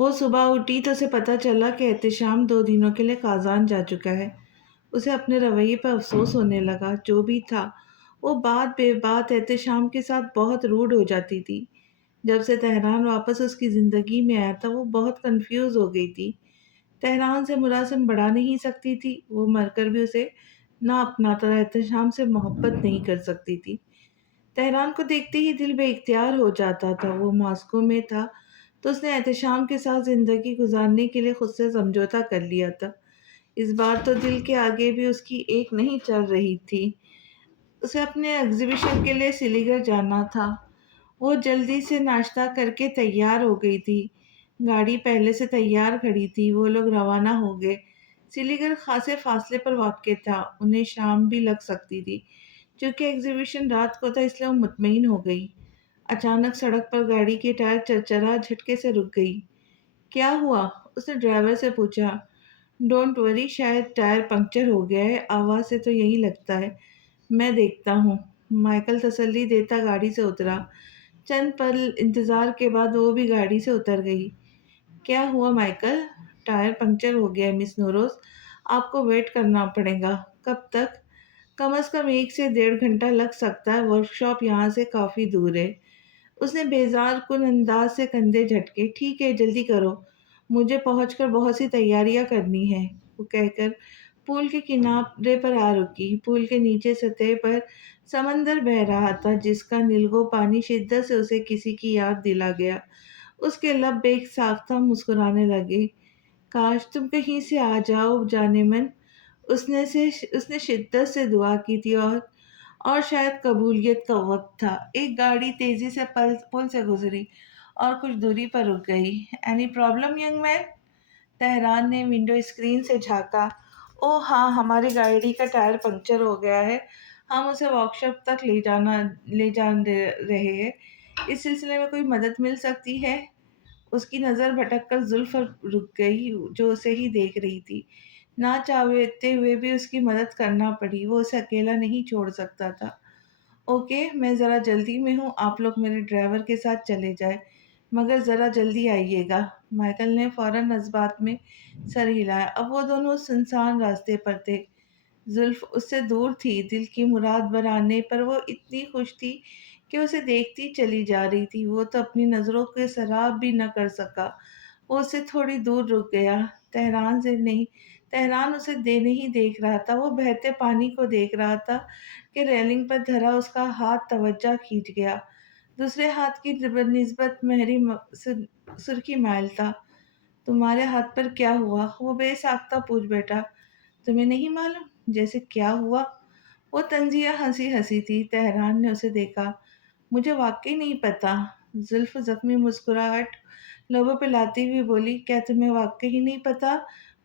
وہ صبح اٹھی تو اسے پتہ چلا کہ احتشام 2 دنوں کے لیے قازان جا چکا ہے۔ اسے اپنے رویے پر افسوس ہونے لگا۔ جو بھی تھا وہ بات بے بات احتشام کے ساتھ بہت روڈ ہو جاتی تھی۔ جب سے تہران واپس اس کی زندگی میں آیا تھا وہ بہت کنفیوز ہو گئی تھی۔ تہران سے مراسم بڑھا نہیں سکتی تھی، وہ مر کر بھی اسے نہ اپناتا، احتشام سے محبت نہیں کر سکتی تھی۔ تہران کو دیکھتے ہی دل بے اختیار ہو جاتا تھا۔ وہ ماسکو میں تھا تو اس نے احتشام کے ساتھ زندگی گزارنے کے لیے خود سے سمجھوتا کر لیا تھا۔ اس بار تو دل کے آگے بھی اس کی ایک نہیں چل رہی تھی۔ اسے اپنے ایگزیبیشن کے لیے سلی گڑھ جانا تھا۔ وہ جلدی سے ناشتہ کر کے تیار ہو گئی تھی۔ گاڑی پہلے سے تیار کھڑی تھی۔ وہ لوگ روانہ ہو گئے۔ سلی گڑھ خاصے فاصلے پر واقع تھا، انہیں شام بھی لگ سکتی تھی۔ چونکہ ایگزیبیشن رات کو تھا اس لیے وہ مطمئن ہو گئی۔ اچانک سڑک پر گاڑی کی ٹائر چرچرا جھٹکے سے رک گئی۔ کیا ہوا؟ اس نے ڈرائیور سے پوچھا۔ ڈونٹ وری، شاید ٹائر پنکچر ہو گیا ہے، آواز سے تو یہی لگتا ہے۔ میں دیکھتا ہوں۔ مائیکل تسلی دیتا گاڑی سے اترا۔ چند پل انتظار کے بعد وہ بھی گاڑی سے اتر گئی۔ کیا ہوا مائیکل؟ ٹائر پنکچر ہو گیا ہے مس نوروز، آپ کو ویٹ کرنا پڑے گا۔ کب تک؟ کم از کم 1 سے 1.5 گھنٹہ لگ سکتا ہے، ورک شاپ یہاں سے کافی دور ہے۔ اس نے بیزار کن انداز سے کندھے جھٹکے۔ ٹھیک ہے، جلدی کرو، مجھے پہنچ کر بہت سی تیاریاں کرنی ہیں، وہ کہہ کر پول کے کنارے پر آ رکی۔ پول کے نیچے سطح پر سمندر بہہ رہا تھا جس کا نیلگو پانی شدت سے اسے کسی کی یاد دلا گیا۔ اس کے لب ایک ساختہ مسکرانے لگے۔ کاش تم کہیں سے آ جاؤ جانے من۔ اس نے شدت سے دعا کی تھی اور شاید قبولیت کا وقت تھا۔ ایک گاڑی تیزی سے پل سے گزری اور کچھ دوری پر رک گئی۔ Any problem young man? Tehran نے ونڈو اسکرین سے جھانکا۔ او ہاں، ہماری گاڑی کا ٹائر پنکچر ہو گیا ہے، ہم اسے ورکشاپ تک لے جان رہے ہیں۔ اس سلسلے میں کوئی مدد مل سکتی ہے؟ اس کی نظر بھٹک کر زلف رک گئی جو اسے ہی دیکھ رہی تھی۔ نہ چاہتے ہوئے بھی اس کی مدد کرنا پڑی، وہ اسے اکیلا نہیں چھوڑ سکتا تھا۔ اوکے، میں ذرا جلدی میں ہوں، آپ لوگ میرے ڈرائیور کے ساتھ چلے جائیں، مگر ذرا جلدی آئیے گا۔ مائیکل نے فوراً اس بات میں سر ہلایا۔ اب وہ دونوں سنسان راستے پر تھے۔ زلف اس سے دور تھی، دل کی مراد برانے پر وہ اتنی خوش تھی کہ اسے دیکھتی چلی جا رہی تھی۔ وہ تو اپنی نظروں کے سراب بھی نہ کر سکا۔ وہ اس سے تھوڑی دور رک گیا۔ تہران اسے نہیں دیکھ رہا تھا، وہ بہتے پانی کو دیکھ رہا تھا کہ ریلنگ پر دھرا اس کا ہاتھ توجہ کھینچ گیا۔ دوسرے ہاتھ کی نسبت مہری سرخی مائل تھا۔ تمہارے ہاتھ پر کیا ہوا؟ وہ بے ساختہ پوچھ بیٹھا۔ تمہیں نہیں معلوم؟ جیسے کیا ہوا؟ وہ طنزیہ ہنسی تھی۔ تہران نے اسے دیکھا۔ مجھے واقعی نہیں پتا۔ زلف زخمی مسکراہٹ لبوں پہ لاتی ہوئی بولی۔ کیا تمہیں واقعی نہیں پتا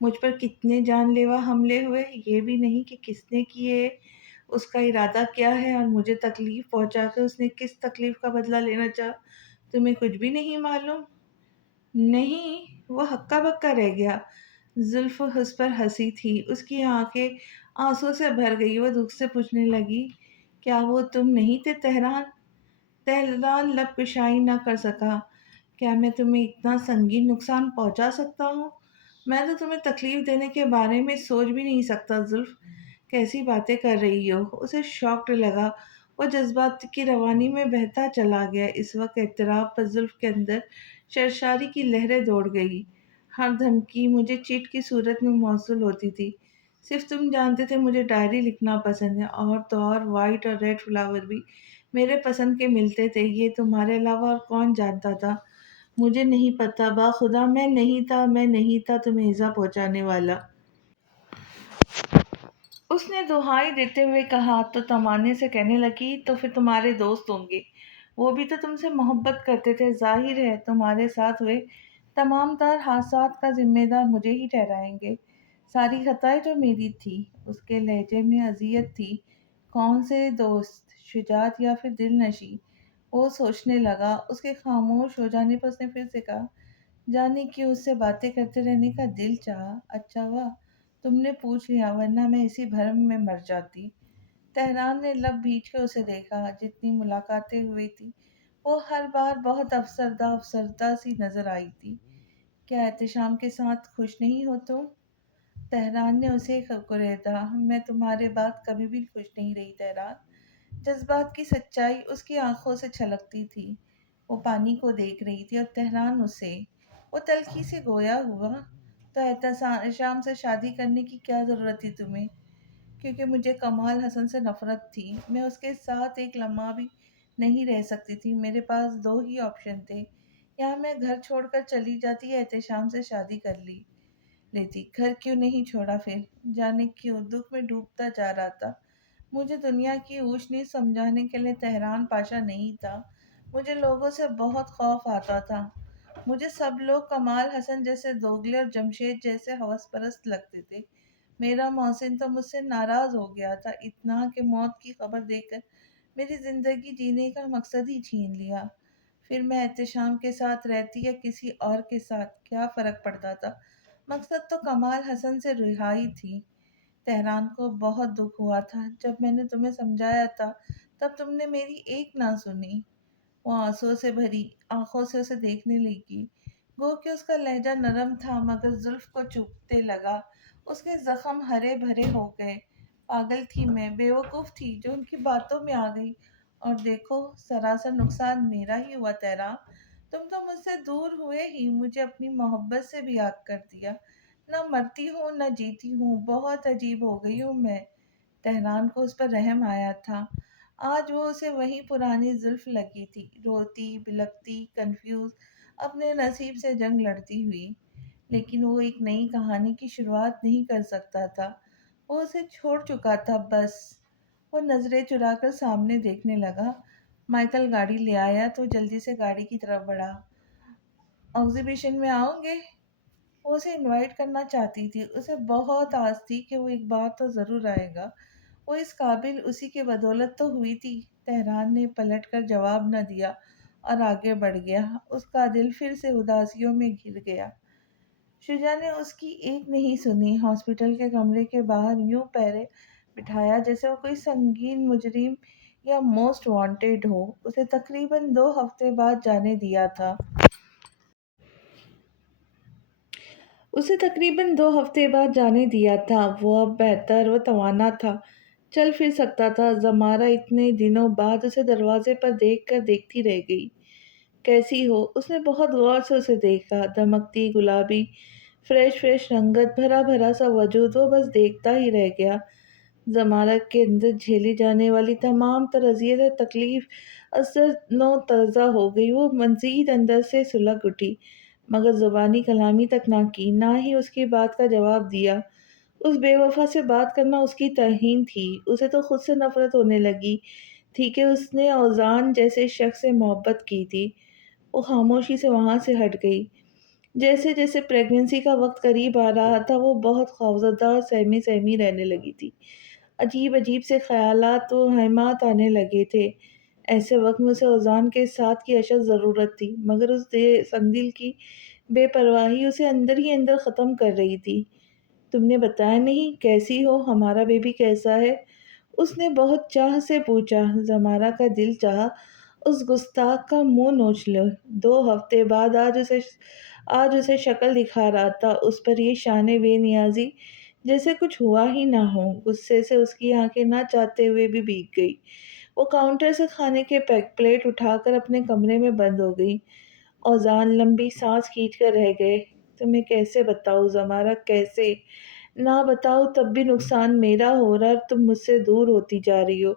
مجھ پر کتنے جان لیوا حملے ہوئے؟ یہ بھی نہیں کہ کس نے کیے، اس کا ارادہ کیا ہے اور مجھے تکلیف پہنچا کے اس نے کس تکلیف کا بدلہ لینا چاہا؟ تمہیں کچھ بھی نہیں معلوم؟ نہیں، وہ ہکا بکا رہ گیا۔ زلف اس پر ہنسی تھی، اس کی آنکھیں آنسوں سے بھر گئی۔ وہ دکھ سے پوچھنے لگی، کیا وہ تم نہیں تھے تہران؟ تہران لب کشائی نہ کر سکا۔ کیا میں تمہیں اتنا سنگین نقصان پہنچا سکتا ہوں؟ میں تو تمہیں تکلیف دینے کے بارے میں سوچ بھی نہیں سکتا۔ زلف کیسی باتیں کر رہی ہو؟ اسے شاکڈ لگا۔ وہ جذبات کی روانی میں بہتا چلا گیا۔ اس وقت اضطراب پر زلف کے اندر سرشاری کی لہریں دوڑ گئی۔ ہر دھمکی مجھے چیٹ کی صورت میں موصول ہوتی تھی۔ صرف تم جانتے تھے مجھے ڈائری لکھنا پسند ہے، اور تو اور وائٹ اور ریڈ فلاور بھی میرے پسند کے ملتے تھے۔ یہ تمہارے علاوہ اور کون جانتا تھا؟ مجھے نہیں پتا، باخدا میں نہیں تھا تمہیں ایذا پہنچانے والا۔ اس نے دہائی دیتے ہوئے کہا تو تمانے سے کہنے لگی، تو پھر تمہارے دوست ہوں گے، وہ بھی تو تم سے محبت کرتے تھے۔ ظاہر ہے تمہارے ساتھ ہوئے تمام تر حادثات کا ذمہ دار مجھے ہی ٹھہرائیں گے۔ ساری خطائیں تو میری تھی۔ اس کے لہجے میں اذیت تھی۔ کون سے دوست، شجاعت یا پھر دل نشیں؟ وہ سوچنے لگا۔ اس کے خاموش ہو جانے پر اس نے پھر سے کہا، جانے کیوں اس سے باتیں کرتے رہنے کا دل چاہا۔ اچھا ہوا تم نے پوچھ لیا، ورنہ میں اسی بھرم میں مر جاتی۔ تہران نے لب بھیج کے اسے دیکھا۔ جتنی ملاقاتیں ہوئی تھی وہ ہر بار بہت افسردہ سی نظر آئی تھی۔ کیا احتشام کے ساتھ خوش نہیں ہو تم؟ تہران نے اسے کریدا۔ میں تمہارے بعد کبھی بھی خوش نہیں رہی تہران۔ جذبات کی سچائی اس کی آنکھوں سے چھلکتی تھی۔ وہ پانی کو دیکھ رہی تھی اور تہران اسے۔ وہ تلخی سے گویا ہوا، تو احتشام سے شادی کرنے کی کیا ضرورت تھی تمہیں؟ کیونکہ مجھے کمال حسن سے نفرت تھی۔ میں اس کے ساتھ ایک لمحہ بھی نہیں رہ سکتی تھی۔ میرے پاس دو ہی آپشن تھے، یا میں گھر چھوڑ کر چلی جاتی یا احتشام سے شادی کر لیتی۔ گھر کیوں نہیں چھوڑا پھر؟ جانے کیوں؟ دکھ میں ڈوبتا جا رہا تھا۔ مجھے دنیا کی اونچ نیچ سمجھانے کے لیے تہران پاشا نہیں تھا۔ مجھے لوگوں سے بہت خوف آتا تھا۔ مجھے سب لوگ کمال حسن جیسے دوگلے اور جمشید جیسے ہوس پرست لگتے تھے۔ میرا محسن تو مجھ سے ناراض ہو گیا تھا، اتنا کہ موت کی خبر دے کر میری زندگی جینے کا مقصد ہی چھین لیا۔ پھر میں احتشام کے ساتھ رہتی یا کسی اور کے ساتھ، کیا فرق پڑتا تھا؟ مقصد تو کمال حسن سے رہائی تھی۔ تہران کو بہت دکھ ہوا تھا جب میں نے تمہیں سمجھایا تھا، تب تم نے میری ایک نہ سنی۔ وہ آنسوں سے بھری آنکھوں سے اسے دیکھنے لگی، گو کہ اس کا لہجہ نرم تھا مگر زلف کو چبھتے لگا۔ اس کے زخم ہرے بھرے ہو گئے۔ پاگل تھی میں، بے وقوف تھی جو ان کی باتوں میں آ گئی، اور دیکھو سراسر نقصان میرا ہی ہوا تہران۔ تم تو مجھ سے دور ہوئے ہی مجھے اپنی محبت سے بھی آگ کر دیا۔ نہ مرتی ہوں نہ جیتی ہوں، بہت عجیب ہو گئی ہوں میں۔ تہران کو اس پر رحم آیا تھا۔ آج وہ اسے وہی پرانی زلف لگی تھی، روتی بلکتی کنفیوز، اپنے نصیب سے جنگ لڑتی ہوئی۔ لیکن وہ ایک نئی کہانی کی شروعات نہیں کر سکتا تھا، وہ اسے چھوڑ چکا تھا بس۔ وہ نظریں چرا کر سامنے دیکھنے لگا۔ مائیکل گاڑی لے آیا تو جلدی سے گاڑی کی طرف بڑھا۔ ایگزیبیشن میں آؤں گے؟ وہ اسے انوائٹ کرنا چاہتی تھی، اسے بہت آس تھی کہ وہ ایک بار تو ضرور آئے گا۔ وہ اس قابل اسی کے بدولت تو ہوئی تھی۔ تہران نے پلٹ کر جواب نہ دیا اور آگے بڑھ گیا۔ اس کا دل پھر سے اداسیوں میں گر گیا۔ شجا نے اس کی ایک نہیں سنی۔ ہاسپٹل کے کمرے کے باہر یوں پہرے بٹھایا جیسے وہ کوئی سنگین مجرم یا موسٹ وانٹیڈ ہو۔ اسے تقریباً 2 ہفتے بعد جانے دیا تھا۔ وہ اب بہتر و توانا تھا، چل پھر سکتا تھا۔ زمارہ اتنے دنوں بعد اسے دروازے پر دیکھ کر دیکھتی رہ گئی۔ کیسی ہو؟ اس نے بہت غور سے اسے دیکھا۔ دمکتی گلابی فریش رنگت، بھرا بھرا سا وجود، وہ بس دیکھتا ہی رہ گیا۔ زمارہ کے اندر جھیلی جانے والی تمام تر اذیت و تکلیف اثر نو تازہ ہو گئی۔ وہ مزید اندر سے سلگ اٹھی، مگر زبانی کلامی تک نہ کی، نہ ہی اس کی بات کا جواب دیا۔ اس بے وفا سے بات کرنا اس کی توہین تھی۔ اسے تو خود سے نفرت ہونے لگی تھی کہ اس نے اوزان جیسے شخص سے محبت کی تھی۔ وہ خاموشی سے وہاں سے ہٹ گئی۔ جیسے جیسے پریگننسی کا وقت قریب آ رہا تھا، وہ بہت خوفزدہ اور سہمی رہنے لگی تھی۔ عجیب سے خیالات و توہمات آنے لگے تھے۔ ایسے وقت میں اسے اوزان کے ساتھ کی اشد ضرورت تھی، مگر اس سنگدل کی بے پرواہی اسے اندر ہی اندر ختم کر رہی تھی۔ تم نے بتایا نہیں، کیسی ہو؟ ہمارا بیبی کیسا ہے؟ اس نے بہت چاہ سے پوچھا۔ زمارہ کا دل چاہا اس گستاخ کا منہ نوچ لے۔ 2 ہفتے بعد آج اسے شکل دکھا رہا تھا، اس پر یہ شان بے نیازی جیسے کچھ ہوا ہی نہ ہو۔ غصے سے اس کی آنکھیں نہ چاہتے ہوئے بھی بھیگ گئی۔ وہ کاؤنٹر سے کھانے کے پلیٹ اٹھا کر اپنے کمرے میں بند ہو گئی۔ اوزان لمبی سانس کھینچ کر رہ گئے۔ تمہیں کیسے بتاؤں زمارہ، کیسے؟ نہ بتاؤ تب بھی نقصان میرا ہو رہا ہے، تم مجھ سے دور ہوتی جا رہی ہو۔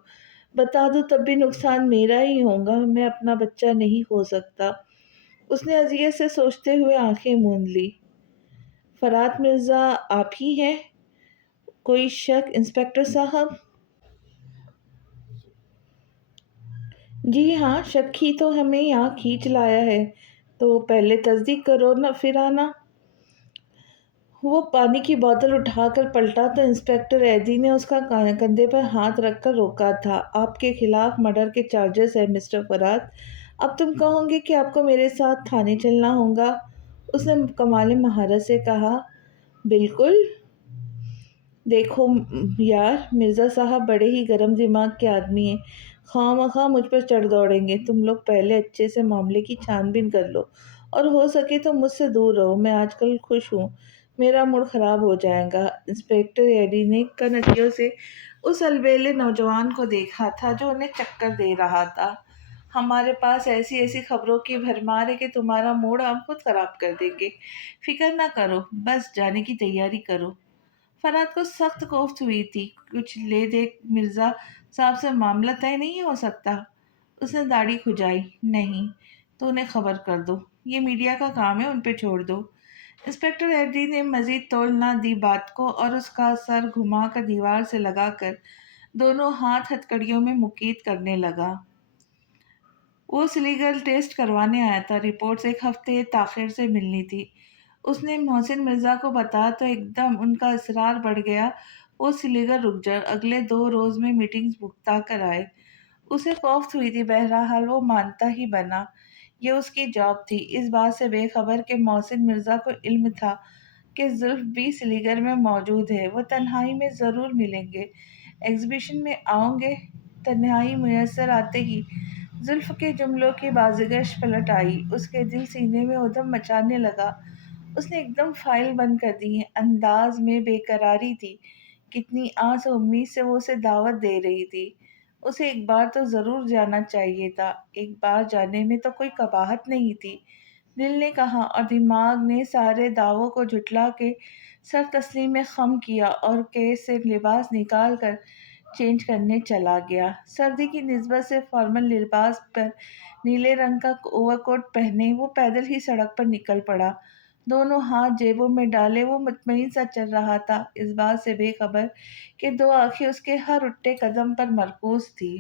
بتا دو تب بھی نقصان میرا ہی ہوگا، میں اپنا بچہ نہیں کھو سکتا۔ اس نے اذیت سے سوچتے ہوئے آنکھیں موند لی۔ فرات مرزا آپ ہی ہیں؟ کوئی شک انسپکٹر صاحب؟ جی ہاں، شک ہی تو ہمیں یہاں کھینچ لایا ہے، تو پہلے تصدیق کرو نا پھر آنا۔ وہ پانی کی بوتل اٹھا کر پلٹا تو انسپکٹر ایدھی نے اس کا کندھے پر ہاتھ رکھ کر روکا تھا۔ آپ کے خلاف مرڈر کے چارجز ہیں مسٹر فرات۔ اب تم کہو گے کہ آپ کو میرے ساتھ تھانے چلنا ہوگا، اس نے کمال مہارت سے کہا۔ بالکل۔ دیکھو یار، مرزا صاحب بڑے ہی گرم دماغ کے آدمی ہیں، خواہ مخواہ مجھ پر چڑھ دوڑیں گے۔ تم لوگ پہلے اچھے سے معاملے کی چھان بین کر لو اور ہو سکے تو مجھ سے دور رہو، میں آج کل خوش ہوں، میرا موڈ خراب ہو جائے گا۔ انسپیکٹر ایڈی نے کنجیوں سے اس البیلے نوجوان کو دیکھا تھا جو انہیں چکر دے رہا تھا۔ ہمارے پاس ایسی ایسی خبروں کی بھرمار ہے کہ تمہارا موڈ ہم خود خراب کر دیں گے، فکر نہ کرو، بس جانے کی تیاری کرو۔ فرات کو سخت کوفت ہوئی تھی، کچھ لے دیکھ مرزا صاحب سے معاملہ طے نہیں ہو سکتا؟ اس نے داڑھی کھجائی۔ نہیں، تو انہیں خبر کر دو، یہ میڈیا کا کام ہے، ان پہ چھوڑ دو۔ انسپکٹر ایڈی نے مزید تول نہ دی بات کو اور اس کا سر گھما کر دیوار سے لگا کر دونوں ہاتھ ہتھکڑیوں میں مقید کرنے لگا۔ وہ سلیگل ٹیسٹ کروانے آیا تھا، رپورٹس ایک ہفتے تاخیر سے ملنی تھی۔ اس نے محسن مرزا کو بتایا تو ایک دم ان کا اصرار بڑھ گیا، وہ سلیگر رک جا، اگلے 2 روز میں میٹنگز بھگتا کر آئے۔ اسے کوفت ہوئی تھی، بہرحال وہ مانتا ہی بنا، یہ اس کی جاب تھی، اس بات سے بے خبر کہ محسن مرزا کو علم تھا کہ زلف بھی سلیگر میں موجود ہے۔ وہ تنہائی میں ضرور ملیں گے، ایگزیبیشن میں آؤں گے۔ تنہائی میسر آتے ہی زلف کے جملوں کی بازگشت پلٹ آئی، اس کے دل سینے میں ادھم مچانے لگا۔ اس نے ایک دم فائل بند کر دی، انداز میں بے قراری تھی، کتنی آس و امید سے وہ اسے دعوت دے رہی تھی۔ اسے ایک بار تو ضرور جانا چاہیے تھا، ایک بار جانے میں تو کوئی قباحت نہیں تھی، دل نے کہا، اور دماغ نے سارے دعووں کو جھٹلا کے سر تسلیم میں خم کیا اور کیس سے لباس نکال کر چینج کرنے چلا گیا۔ سردی کی نسبت سے فارمل لباس پر نیلے رنگ کا اوور کوٹ پہنے وہ پیدل ہی سڑک پر نکل پڑا، دونوں ہاتھ جیبوں میں ڈالے۔ وہ مطمئن سا چل رہا تھا، اس بات سے بے خبر کہ 2 آنکھیں اس کے ہر اٹھتے قدم پر مرکوز تھی۔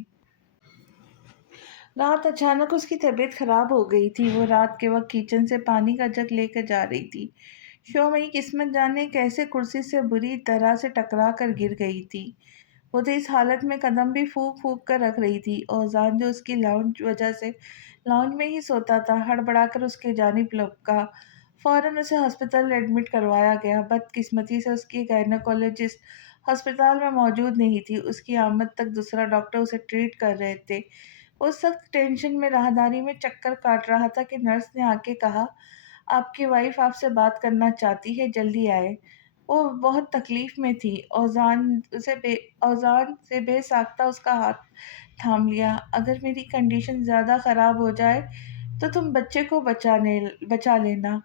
رات اچانک اس کی طبیعت خراب ہو گئی تھی، وہ رات کے وقت کچن سے پانی کا جگ لے کر جا رہی تھی، شومئی قسمت جانے کیسے کرسی سے بری طرح سے ٹکرا کر گر گئی تھی۔ وہ تو اس حالت میں قدم بھی پھونک پھونک کر رکھ رہی تھی۔ اوزان جو اس کی وجہ سے لاؤنج میں ہی سوتا تھا، ہڑبڑا کر اس کی جانب لپکا۔ فوراً اسے ہسپتال ایڈمٹ کروایا گیا۔ بدقسمتی سے اس کی گائنیکولوجسٹ ہسپتال میں موجود نہیں تھی، اس کی آمد تک دوسرا ڈاکٹر اسے ٹریٹ کر رہے تھے۔ وہ سخت ٹینشن میں راہداری میں چکر کاٹ رہا تھا کہ نرس نے آ کے کہا، آپ کی وائف آپ سے بات کرنا چاہتی ہے، جلدی آئے۔ وہ بہت تکلیف میں تھی۔ اوزان سے بے ساختہ اس کا ہاتھ تھام لیا۔ اگر میری کنڈیشن زیادہ خراب ہو جائے تو تم بچے کو بچا لینا۔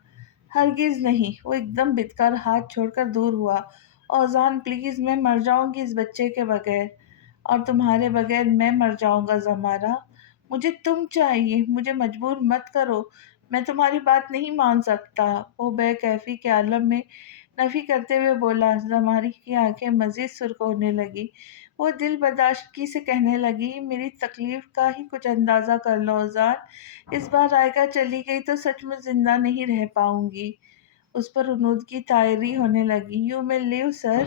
ہرگز نہیں۔ وہ ایک دم بتکر ہاتھ چھوڑ کر دور ہوا۔ اوزان پلیز، میں مر جاؤں گی اس بچے کے بغیر، اور تمہارے بغیر میں مر جاؤں گا زمارہ۔ مجھے تم چاہیے، مجھے مجبور مت کرو، میں تمہاری بات نہیں مان سکتا۔ وہ بے کیفی کے عالم میں نفی کرتے ہوئے بولا۔ زماری کی آنکھیں مزید سرخ ہونے لگی، وہ دل برداشتگی سے کہنے لگی، میری تکلیف کا ہی کچھ اندازہ کر لو اوزان، اس بار رائگاں چلی گئی تو سچ مچ زندہ نہیں رہ پاؤں گی۔ اس پر انودگی طاری ہونے لگی۔ You may leave sir,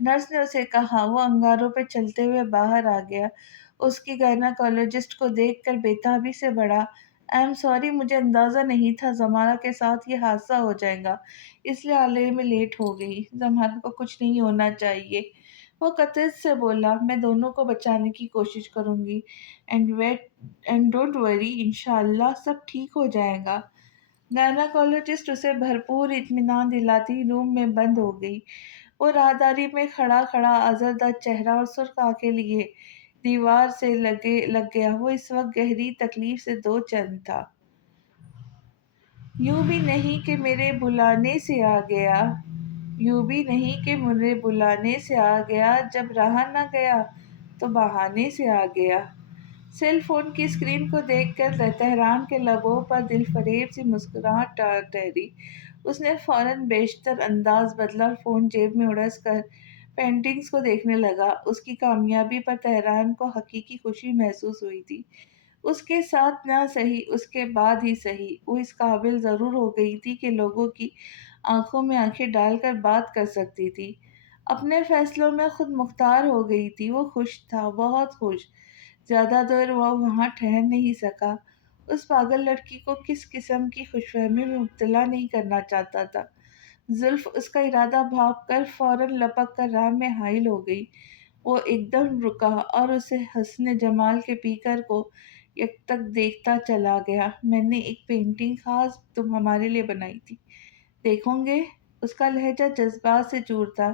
nurse نے اسے کہا۔ وہ انگاروں پہ چلتے ہوئے باہر آ گیا، اس کی گائنیکولوجسٹ کو دیکھ کر بےتابی سے بڑھا، آئی ایم سوری، مجھے اندازہ نہیں تھا زمارہ کے ساتھ یہ حادثہ ہو جائے گا، اس لیے آنے میں لیٹ ہو گئی۔ زمارہ کو کچھ نہیں ہونا چاہیے، وہ قطعیت سے بولا، میں دونوں کو بچانے کی کوشش کروں گی، اینڈ ڈونٹ وری، انشاءاللہ سب ٹھیک ہو جائے گا۔ گائنیکولوجسٹ اسے بھرپور اطمینان دلاتی روم میں بند ہو گئی۔ وہ راہداری میں کھڑا کھڑا آزردہ چہرہ اور سرخ آنکھیں لیے دیوار سے لگ گیا۔ وہ اس وقت گہری تکلیف سے دو چند تھا۔ یوں بھی نہیں کہ میرے بلانے سے آ گیا، یوں بھی نہیں کہ میرے بلانے سے آ گیا، جب رہا نہ گیا تو بہانے سے آ گیا۔ سیل فون کی اسکرین کو دیکھ کر تہران کے لبوں پر دل فریب سی مسکراہٹ ٹھہری۔ اس نے فوراً بیشتر انداز بدلا اور فون جیب میں اڑس کر پینٹنگز کو دیکھنے لگا۔ اس کی کامیابی پر تہران کو حقیقی خوشی محسوس ہوئی تھی۔ اس کے ساتھ نہ سہی، اس کے بعد ہی سہی، وہ اس قابل ضرور ہو گئی تھی کہ لوگوں کی آنکھوں میں آنکھیں ڈال کر بات کر سکتی تھی، اپنے فیصلوں میں خود مختار ہو گئی تھی۔ وہ خوش تھا، بہت خوش۔ زیادہ دیر وہ وہاں ٹھہر نہیں سکا، اس پاگل لڑکی کو کس قسم کی خوش فہمی میں مبتلا نہیں کرنا چاہتا تھا۔ زلف اس کا ارادہ بھانپ کر فوراً لپک کر راہ میں حائل ہو گئی۔ وہ ایک دم رکا اور اسے حسن جمال کے پیکر کو یک تک دیکھتا چلا گیا۔ میں نے ایک پینٹنگ خاص تم ہمارے لیے بنائی تھی، دیکھوں گے؟ اس کا لہجہ جذبات سے چور تھا،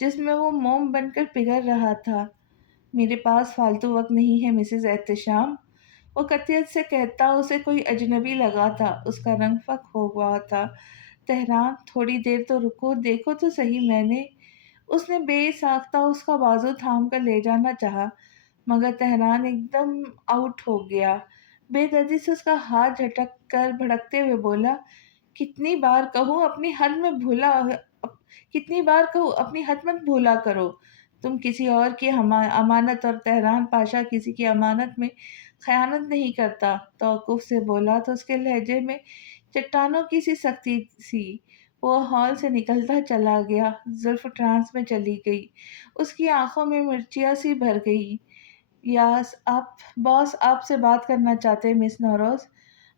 جس میں وہ موم بن کر پگھل رہا تھا۔ میرے پاس فالتو وقت نہیں ہے مسز احتشام، وہ قطعیت سے کہتا۔ اسے کوئی اجنبی لگا تھا، اس کا رنگ فک ہو گیا تھا۔ تہران، تھوڑی دیر تو رکو، دیکھو تو صحیح۔ میں نے اس نے بے ساختہ اس کا بازو تھام کر لے جانا چاہا، مگر تہران ایک دم آؤٹ ہو گیا۔ بے دردی سے اس کا ہاتھ جھٹک کر بھڑکتے ہوئے بولا، کتنی بار کہوں اپنی حد میں کتنی بار کہوں اپنی حد مت بھولا کرو۔ تم کسی اور کی امانت، اور تہران پاشا کسی کی امانت میں خیانت نہیں کرتا۔ توقف سے بولا تو اس کے لہجے میں چٹانوں کی سی سختی سی۔ وہ ہال سے نکلتا چلا گیا۔ زلف ٹرانس میں چلی گئی، اس کی آنکھوں میں مرچیاں سی بھر گئی۔ باس آپ سے بات کرنا چاہتے ہیں مس نوروز،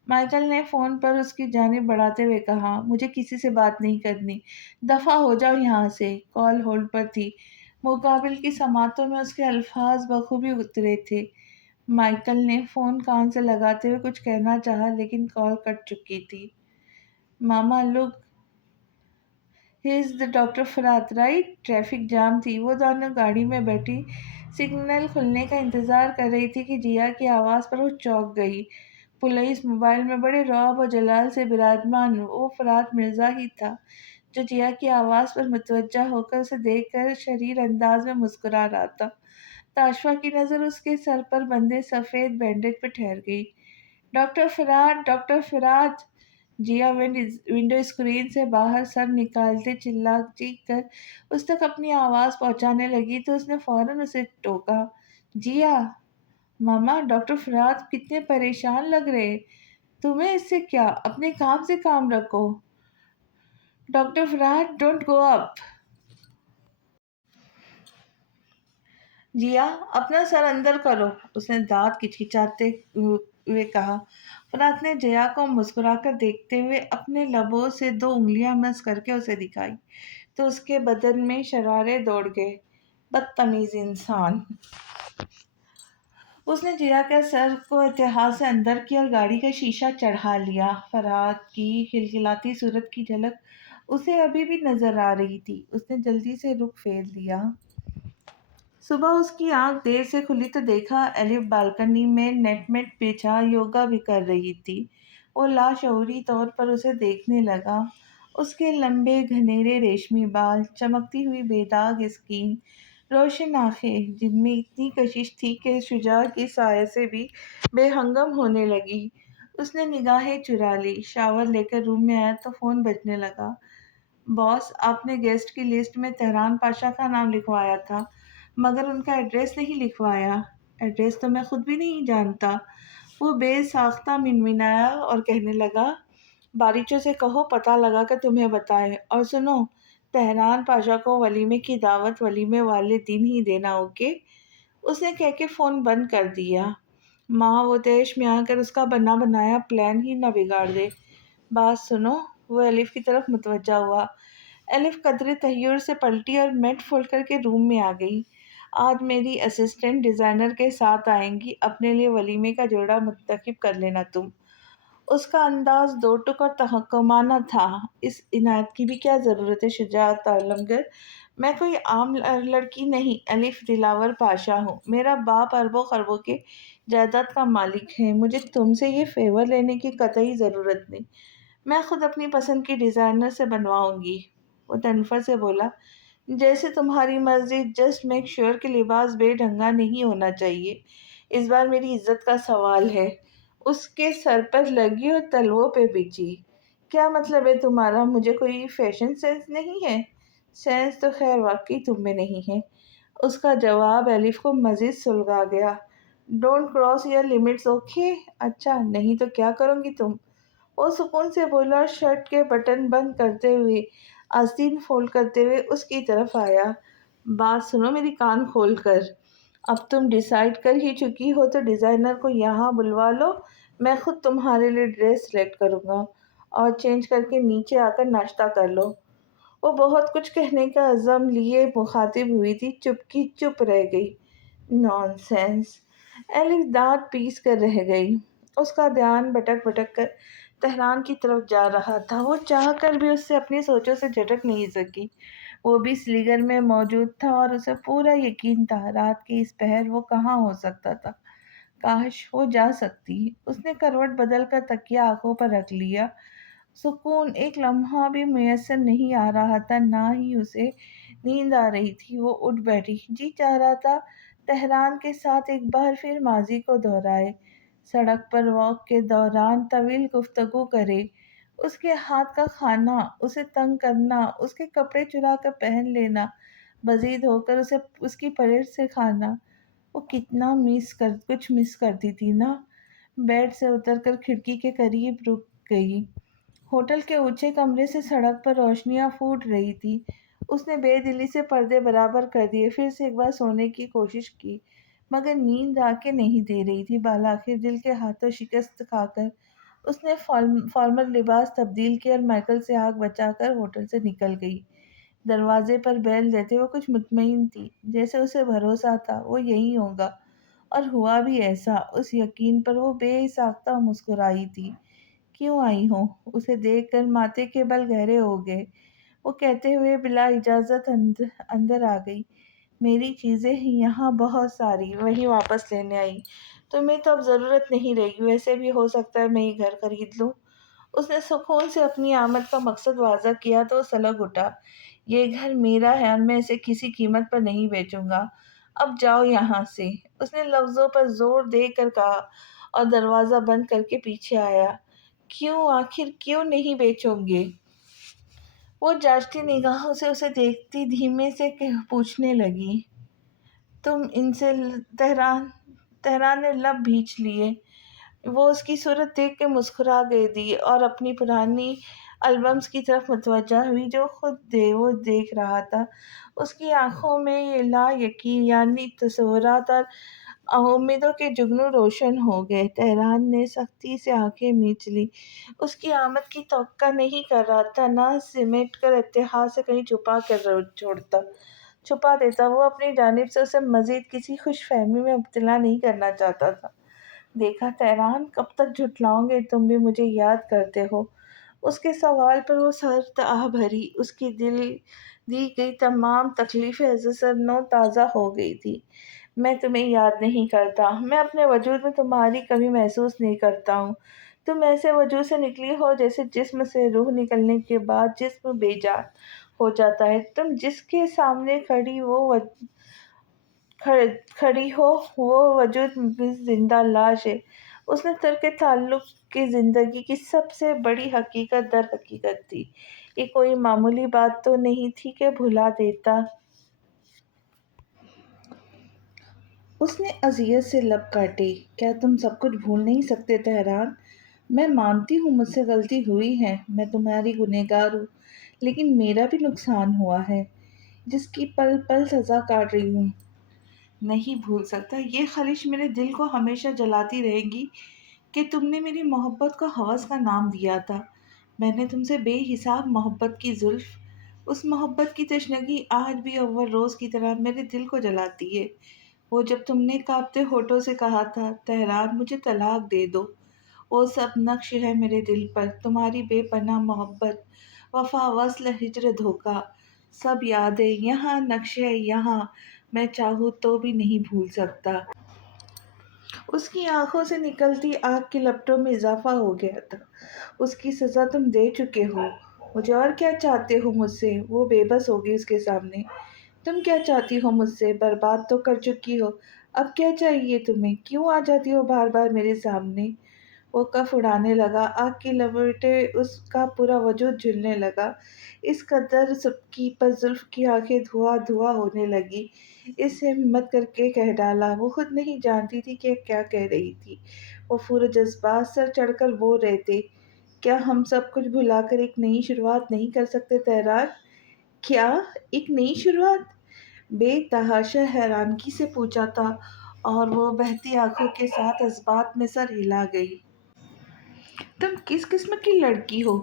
مائیکل نے فون پر اس کی جانب بڑھاتے ہوئے کہا۔ مجھے کسی سے بات نہیں کرنی، دفع ہو جاؤ یہاں سے۔ کال ہولڈ پر تھی، مقابل کی سماعتوں میں اس کے الفاظ بخوبی اترے تھے۔ مائیکل نے فون کان سے لگاتے ہوئے کچھ کہنا چاہا، لیکن کال کٹ چکی تھی۔ ماما لک، ہی از دا ڈاکٹر فرات رائٹ؟ ٹریفک جام تھی، وہ دونوں گاڑی میں بیٹھی سگنل کھلنے کا انتظار کر رہی تھی کہ جیا کی آواز پر وہ چونک گئی۔ پولیس موبائل میں بڑے رعب و جلال سے براجمان وہ فرات مرزا ہی تھا، جو جیا کی آواز پر متوجہ ہو کر اسے دیکھ کر شریر انداز میں مسکرا رہا تھا۔ تاشفا کی نظر اس کے سر پر بندھے سفید بینڈیج پہ ٹھہر گئی۔ ڈاکٹر فرات، ڈاکٹر فرات! جیا ونڈو اسکرین سے باہر سر نکالتے چلا چیخ کر اس تک اپنی آواز پہنچانے لگی تو اس نے فوراً اسے ٹوکا۔ جیا! ماما، ڈاکٹر فرات کتنے پریشان لگ رہے۔ تمہیں اس سے کیا؟ اپنے کام سے کام رکھو۔ ڈاکٹر فرات، ڈونٹ گو اپ۔ جیا، اپنا سر اندر کرو، اس نے دانت کھچکھچاتے ہوئے کہا۔ فرات نے جیا کو مسکرا کر دیکھتے ہوئے اپنے لبوں سے 2 انگلیاں مس کر کے اسے دکھائی تو اس کے بدن میں شرارے دوڑ گئے۔ بدتمیز انسان! اس نے جیا کے سر کو اتحاد سے اندر کیا اور گاڑی کا شیشہ چڑھا لیا۔ فرات کی کھلکھلاتی صورت کی جھلک اسے ابھی بھی نظر آ رہی تھی۔ اس نے جلدی سے رخ پھیر لیا۔ صبح اس کی آنکھ دیر سے کھلی تو دیکھا الف بالکنی میں نیٹ میٹ بچھا یوگا بھی کر رہی تھی۔ وہ لاشعوری طور پر اسے دیکھنے لگا۔ اس کے لمبے گھنیرے ریشمی بال، چمکتی ہوئی بے داغ اسکن، روشن آنکھیں جن میں اتنی کشش تھی کہ شجاع کی سایہ سے بھی بے ہنگم ہونے لگی۔ اس نے نگاہیں چرا لی۔ شاور لے کر روم میں آیا تو فون بجنے لگا۔ باس، آپ نے گیسٹ کی لسٹ میں تہران پاشا کا نام لکھوایا تھا، مگر ان کا ایڈریس نہیں لکھوایا۔ ایڈریس تو میں خود بھی نہیں جانتا، وہ بے ساختہ منمنایا اور کہنے لگا۔ باریچوں سے کہو پتہ لگا کر تمہیں بتائیں۔ اور سنو، تہران پاشا کو ولیمے کی دعوت ولیمے والے دن ہی دینا، اوکے؟ اس نے کہہ کے فون بند کر دیا۔ ماں وہ دیش میں آ کر اس کا بنا بنایا پلان ہی نہ بگاڑ دے۔ بات سنو، وہ الف کی طرف متوجہ ہوا۔ الف قدرے تحیر سے پلٹی اور میٹ فولڈ کر کے روم میں آ گئی۔ آج میری اسسٹنٹ ڈیزائنر کے ساتھ آئیں گی، اپنے لیے ولیمے کا جوڑا منتخب کر لینا تم۔ اس کا انداز 2 ٹک اور تحکمانہ تھا۔ اس عنایت کی بھی کیا ضرورت ہے شجاعت عالمگر؟ میں کوئی عام لڑکی نہیں، الف دلاور پاشا ہوں۔ میرا باپ اربوں خربوں کے جائیداد کا مالک ہے، مجھے تم سے یہ فیور لینے کی قطعی ضرورت نہیں۔ میں خود اپنی پسند کی ڈیزائنر سے بنواؤں گی۔ وہ تنفر سے بولا، جیسے تمہاری مرضی، جسٹ میک شیور کہ لباس بے ڈھنگا نہیں ہونا چاہیے۔ اس بار میری عزت کا سوال ہے۔ اس کے سر پر لگی اور تلوؤں پہ بچھی۔ کیا مطلب ہے تمہارا؟ مجھے کوئی فیشن سینس نہیں ہے؟ سینس تو خیر واقعی تم میں نہیں ہے۔ اس کا جواب الف کو مزید سلگا گیا۔ Don't cross your limits, okay? اچھا، نہیں تو کیا کرو گی تم؟ وہ سکون سے بولا اور شرٹ کے بٹن بند کرتے ہوئے آستین فولڈ کرتے ہوئے اس کی طرف آیا۔ بات سنو میری کان کھول کر، اب تم ڈیسائیڈ کر ہی چکی ہو تو ڈیزائنر کو یہاں بلوا لو، میں خود تمہارے لیے ڈریس سلیکٹ کروں گا، اور چینج کر کے نیچے آ کر ناشتہ کر لو۔ وہ بہت کچھ کہنے کا عزم لیے مخاطب ہوئی تھی، چپ کی چپ رہ گئی۔ نان سینس! ایلس دانت پیس کر رہ گئی۔ اس کا دھیان بھٹک بھٹک کر تہران کی طرف جا رہا تھا۔ وہ چاہ کر بھی اس سے اپنی سوچوں سے جھٹک نہیں سکی۔ وہ بھی سلیگر میں موجود تھا اور اسے پورا یقین تھا رات کے اس پہر وہ کہاں ہو سکتا تھا۔ کاش وہ جا سکتی۔ اس نے کروٹ بدل کر تکیہ آنکھوں پر رکھ لیا۔ سکون ایک لمحہ بھی میسر نہیں آ رہا تھا، نہ ہی اسے نیند آ رہی تھی۔ وہ اٹھ بیٹھی، جی چاہ رہا تھا تہران کے ساتھ ایک بار پھر ماضی کو دہرائے، سڑک پر واک کے دوران طویل گفتگو کرے، اس کے ہاتھ کا کھانا اسے تنگ کرنا، اس کے کپڑے چرا کر پہن لینا، مزید ہو کر اسے اس کی پلیٹ سے کھانا۔ وہ کتنا کچھ مس کرتی تھی نا۔ بیڈ سے اتر کر کھڑکی کے قریب رک گئی۔ ہوٹل کے اونچے کمرے سے سڑک پر روشنیاں پھوٹ رہی تھی۔ اس نے بے دلی سے پردے برابر کر دیے، پھر سے ایک بار سونے کی کوشش کی، مگر نیند آنکھیں نہیں دے رہی تھی۔ بالآخر دل کے ہاتھوں شکست کھا کر اس نے فارمل لباس تبدیل کیا اور مائیکل سے آنکھ بچا کر ہوٹل سے نکل گئی۔ دروازے پر بیل دیتے وہ کچھ مطمئن تھی، جیسے اسے بھروسہ تھا وہ یہیں ہوگا، اور ہوا بھی ایسا۔ اس یقین پر وہ بے ساختہ مسکرائی تھی۔ کیوں آئی ہو؟ اسے دیکھ کر ماتھے کے بل گہرے ہو گئے۔ وہ کہتے ہوئے بلا اجازت اندر آ گئی۔ میری چیزیں یہاں بہت ساری، وہیں واپس لینے آئی۔ تمہیں تو اب ضرورت نہیں رہی، ویسے بھی ہو سکتا ہے میں یہ گھر خرید لوں۔ اس نے سکون سے اپنی آمد کا مقصد واضح کیا تو وہ سلگ اٹھا۔ یہ گھر میرا ہے اور میں اسے کسی قیمت پر نہیں بیچوں گا۔ اب جاؤ یہاں سے، اس نے لفظوں پر زور دے کر کہا اور دروازہ بند کر کے پیچھے آیا۔ کیوں؟ آخر کیوں نہیں بیچوں گے؟ وہ جانچتی نگاہوں سے اسے دیکھتی دھیمے سے پوچھنے لگی۔ تم ان سے تہران نے لب بھینچ لیے۔ وہ اس کی صورت دیکھ کے مسکرا گئی دی اور اپنی پرانی البمز کی طرف متوجہ ہوئی جو خود وہ دیکھ رہا تھا۔ اس کی آنکھوں میں یہ لا یقین یعنی تصورات اور امیدوں کے جگنو روشن ہو گئے۔ تہران نے سختی سے آنکھیں مینچ لی۔ اس کی آمد کی توقع نہیں کر رہا تھا، نہ سمیٹ کر اتحاد سے کہیں چھپا دیتا۔ وہ اپنی جانب سے اسے مزید کسی خوش فہمی میں مبتلا نہیں کرنا چاہتا تھا۔ دیکھا تہران، کب تک جھٹلاؤں گے؟ تم بھی مجھے یاد کرتے ہو؟ اس کے سوال پر وہ سرد آہ بھری۔ اس کی دی گئی تمام تکلیفیں از سر نو تازہ ہو گئی تھی۔ میں تمہیں یاد نہیں کرتا، میں اپنے وجود میں تمہاری کمی محسوس نہیں کرتا ہوں۔ تم ایسے وجود سے نکلی ہو جیسے جسم سے روح نکلنے کے بعد جسم بے جان ہو جاتا ہے۔ تم جس کے سامنے کھڑی ہو وہ وجود بھی زندہ لاش ہے۔ اس نے ترک تعلق کی زندگی کی سب سے بڑی حقیقت در حقیقت تھی۔ یہ کوئی معمولی بات تو نہیں تھی کہ بھلا دیتا۔ اس نے اذیت سے لب کاٹے۔ کیا تم سب کچھ بھول نہیں سکتے تہران؟ میں مانتی ہوں مجھ سے غلطی ہوئی ہے، میں تمہاری گنہگار ہوں، لیکن میرا بھی نقصان ہوا ہے جس کی پل پل سزا کاٹ رہی ہوں۔ نہیں بھول سکتا، یہ خلش میرے دل کو ہمیشہ جلاتی رہے گی کہ تم نے میری محبت کو ہوس کا نام دیا تھا۔ میں نے تم سے بے حساب محبت کی زلف، اس محبت کی تشنگی آج بھی اول روز کی طرح میرے دل کو جلاتی ہے۔ وہ جب تم نے کانپتے ہونٹوں سے کہا تھا تہران مجھے طلاق دے دو، وہ سب نقش ہے میرے دل پر، تمہاری بے پناہ محبت، وفا، وصل، ہجر، دھوکہ، سب یادیں یہاں نقش ہے یہاں، میں چاہوں تو بھی نہیں بھول سکتا۔ اس کی آنکھوں سے نکلتی آگ کی لپٹوں میں اضافہ ہو گیا تھا۔ اس کی سزا تم دے چکے ہو، مجھے اور کیا چاہتے ہو مجھ سے؟ وہ بے بس ہو گئی اس کے سامنے۔ تم کیا چاہتی ہو مجھ سے؟ برباد تو کر چکی ہو، اب کیا چاہیے تمہیں؟ کیوں آ جاتی ہو بار بار میرے سامنے؟ وہ کف اڑانے لگا، آگ کی لپٹیں اس کا پورا وجود جھلنے لگا، اس قدر سبکی پر زلف کی آنکھیں دھواں دھواں ہونے لگی۔ اس سے ہمت کر کے کہہ ڈالا۔ وہ خود نہیں جانتی تھی کہ کیا کہہ رہی تھی۔ وہ پورے جذبات سر چڑھ کر بول رہے تھے۔ کیا ہم سب کچھ بھلا کر ایک نئی شروعات نہیں کر سکتے تہران؟ کیا ایک نئی شروعات؟ بے تحاشا حیرانگی سے پوچھا تھا اور وہ بہتی آنکھوں کے ساتھ اثبات میں سر ہلا گئی۔ تم کس قسم کی لڑکی ہو؟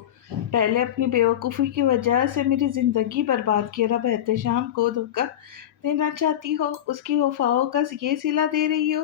پہلے اپنی بیوقوفی کی وجہ سے میری زندگی برباد کی اور اب احتشام کو دھوکہ دینا چاہتی ہو، اس کی وفاؤں کا یہ صلہ دے رہی ہو؟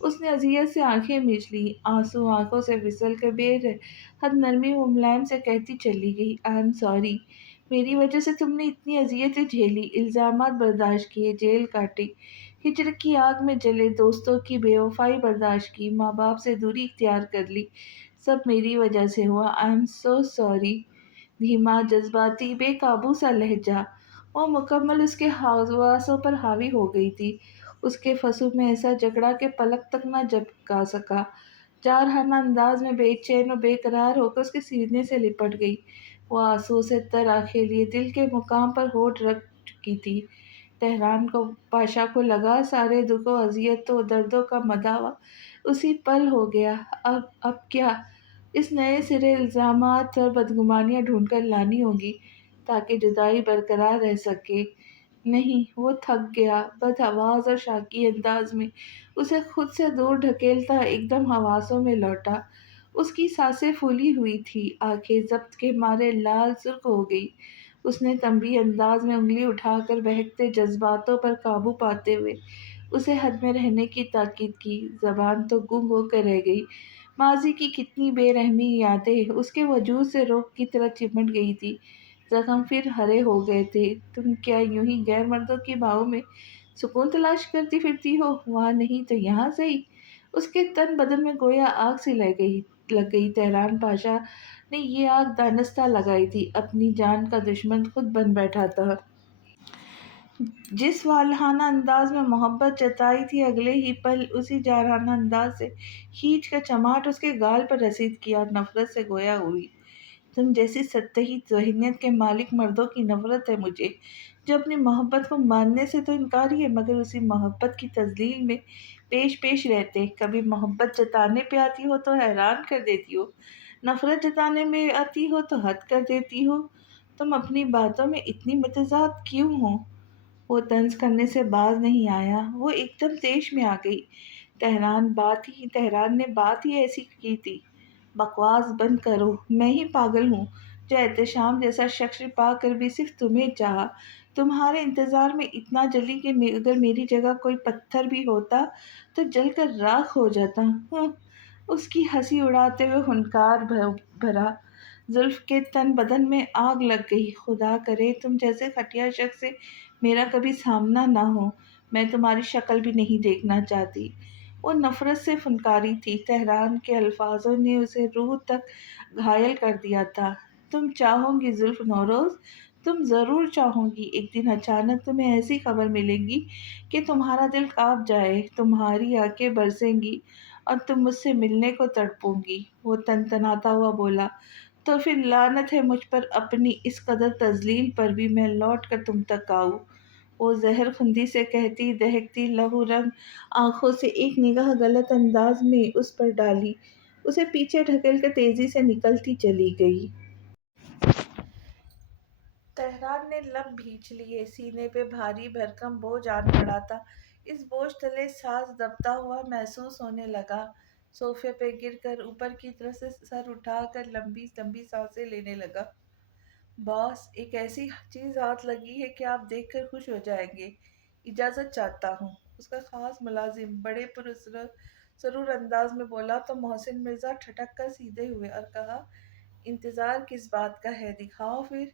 اس نے اذیت سے آنکھیں مچ لی، آنسو آنکھوں سے پھسل کر بے حد نرمی و ملائم سے کہتی چلی گئی، آئی ایم سوری، میری وجہ سے تم نے اتنی اذیتیں جھیلی، الزامات برداشت کیے، جیل کاٹی، ہجر کی آگ میں جلے، دوستوں کی بے وفائی برداشت کی، ماں باپ سے دوری اختیار کر لی، سب میری وجہ سے ہوا، آئی ایم سو سوری۔ دھیما، جذباتی، بے قابو سا لہجہ، وہ مکمل اس کے حواسوں پر حاوی ہو گئی تھی۔ اس کے فسوں میں ایسا جھگڑا کہ پلک تک نہ جھپکا سکا۔ جارحانہ انداز میں بے چین و بے قرار ہو کر اس کے سینے سے لپٹ گئی۔ وہ آنسو سے تر آنکھیں لیے دل کے مقام پر ہونٹ رکھ چکی تھی۔ تہران کو پاشا کو لگا سارے دکھوں، اذیتوں، دردوں کا مداوع اسی پل ہو گیا۔ اب کیا؟ اس نئے سرے الزامات اور بدگمانیاں ڈھونڈ کر لانی ہوں گی تاکہ جدائی برقرار رہ سکے۔ نہیں، وہ تھک گیا، بدحواس اور شاکی انداز میں اسے خود سے دور ڈھکیلتا ایک دم حواسوں میں لوٹا۔ اس کی سانسیں پھولی ہوئی تھی، آنکھیں ضبط کے مارے لال سرخ ہو گئی۔ اس نے تنبیہ انداز میں انگلی اٹھا کر بہکتے جذباتوں پر قابو پاتے ہوئے اسے حد میں رہنے کی تاکید کی۔ زبان تو گنگ ہو کر رہ گئی۔ ماضی کی کتنی بے رحمی یادیں اس کے وجود سے روک کی طرح چمٹ گئی تھی۔ زخم پھر ہرے ہو گئے تھے۔ تم کیا یوں ہی غیر مردوں کی باہوں میں سکون تلاش کرتی پھرتی ہو؟ وہاں نہیں تو یہاں صحیح۔ اس کے تن بدن میں گویا آگ سی لگ گئی۔ تہران پاشا نے یہ آگ دانستہ لگائی تھی، اپنی جان کا دشمن خود بن بیٹھا تھا۔ جس والہانہ انداز میں محبت جتائی تھی، اگلے ہی پل اسی جارحانہ انداز سے کھینچ کر چماٹ اس کے گال پر رسید کیا اور نفرت سے گویا ہوئی۔ تم جیسی سطحی ذہنیت کے مالک مردوں کی نفرت ہے مجھے، جو اپنی محبت کو ماننے سے تو انکاری ہے مگر اسی محبت کی تذلیل میں پیش پیش رہتے۔ کبھی محبت جتانے پہ آتی ہو تو حیران کر دیتی ہو، نفرت جتانے میں آتی ہو تو حد کر دیتی ہو۔ تم اپنی باتوں میں اتنی متضاد کیوں ہو؟ وہ طنز کرنے سے باز نہیں آیا۔ وہ ایک دم طیش میں آ گئی۔ تہران نے بات ہی ایسی کی تھی۔ بکواس بند کرو، میں ہی پاگل ہوں جو احتشام جیسا شخص پا کر بھی صرف تمہیں چاہا۔ تمہارے انتظار میں اتنا جلی کہ اگر میری جگہ کوئی پتھر بھی ہوتا تو جل کر راکھ ہو جاتا۔ اس کی ہنسی اڑاتے ہوئے ہنکار بھرا۔ زلف کے تن بدن میں آگ لگ گئی۔ خدا کرے تم جیسے گھٹیا شخص سے میرا کبھی سامنا نہ ہو، میں تمہاری شکل بھی نہیں دیکھنا چاہتی۔ وہ نفرت سے فنکاری تھی۔ تہران کے الفاظوں نے اسے روح تک گھائل کر دیا تھا۔ تم چاہو گی زلف نوروز، تم ضرور چاہو گی، ایک دن اچانک تمہیں ایسی خبر ملے گی کہ تمہارا دل کانپ جائے، تمہاری آنکھیں برسیں گی اور تم مجھ سے ملنے کو تڑپو گی۔ وہ تنتناتا ہوا بولا، تو پھر لعنت ہے مجھ پر اپنی اس قدر تذلیل پر بھی، میں لوٹ کر تم تک آؤں۔ وہ زہر خندی سے کہتی، دہکتی لہو رنگ آنکھوں سے ایک نگاہ غلط انداز میں اس پر ڈالی، اسے پیچھے ڈھکیل کر تیزی سے نکلتی چلی گئی۔ تہران نے لب بھینچ لیے، سینے پہ بھاری بھرکم بوجھ آن پڑا تھا۔ اس بوجھ تلے سانس دبتا ہوا محسوس ہونے لگا۔ صوفے پہ گر کر اوپر کی طرف سے سر اٹھا کر لمبی لمبی سانسیں لینے لگا۔ باس، ایک ایسی چیز ہاتھ لگی ہے کہ آپ دیکھ کر خوش ہو جائیں گے، اجازت چاہتا ہوں۔ اس کا خاص ملازم بڑے سرور انداز میں بولا تو محسن مرزا ٹھٹک کر سیدھے ہوئے اور کہا، انتظار کس بات کا ہے، دکھاؤ پھر۔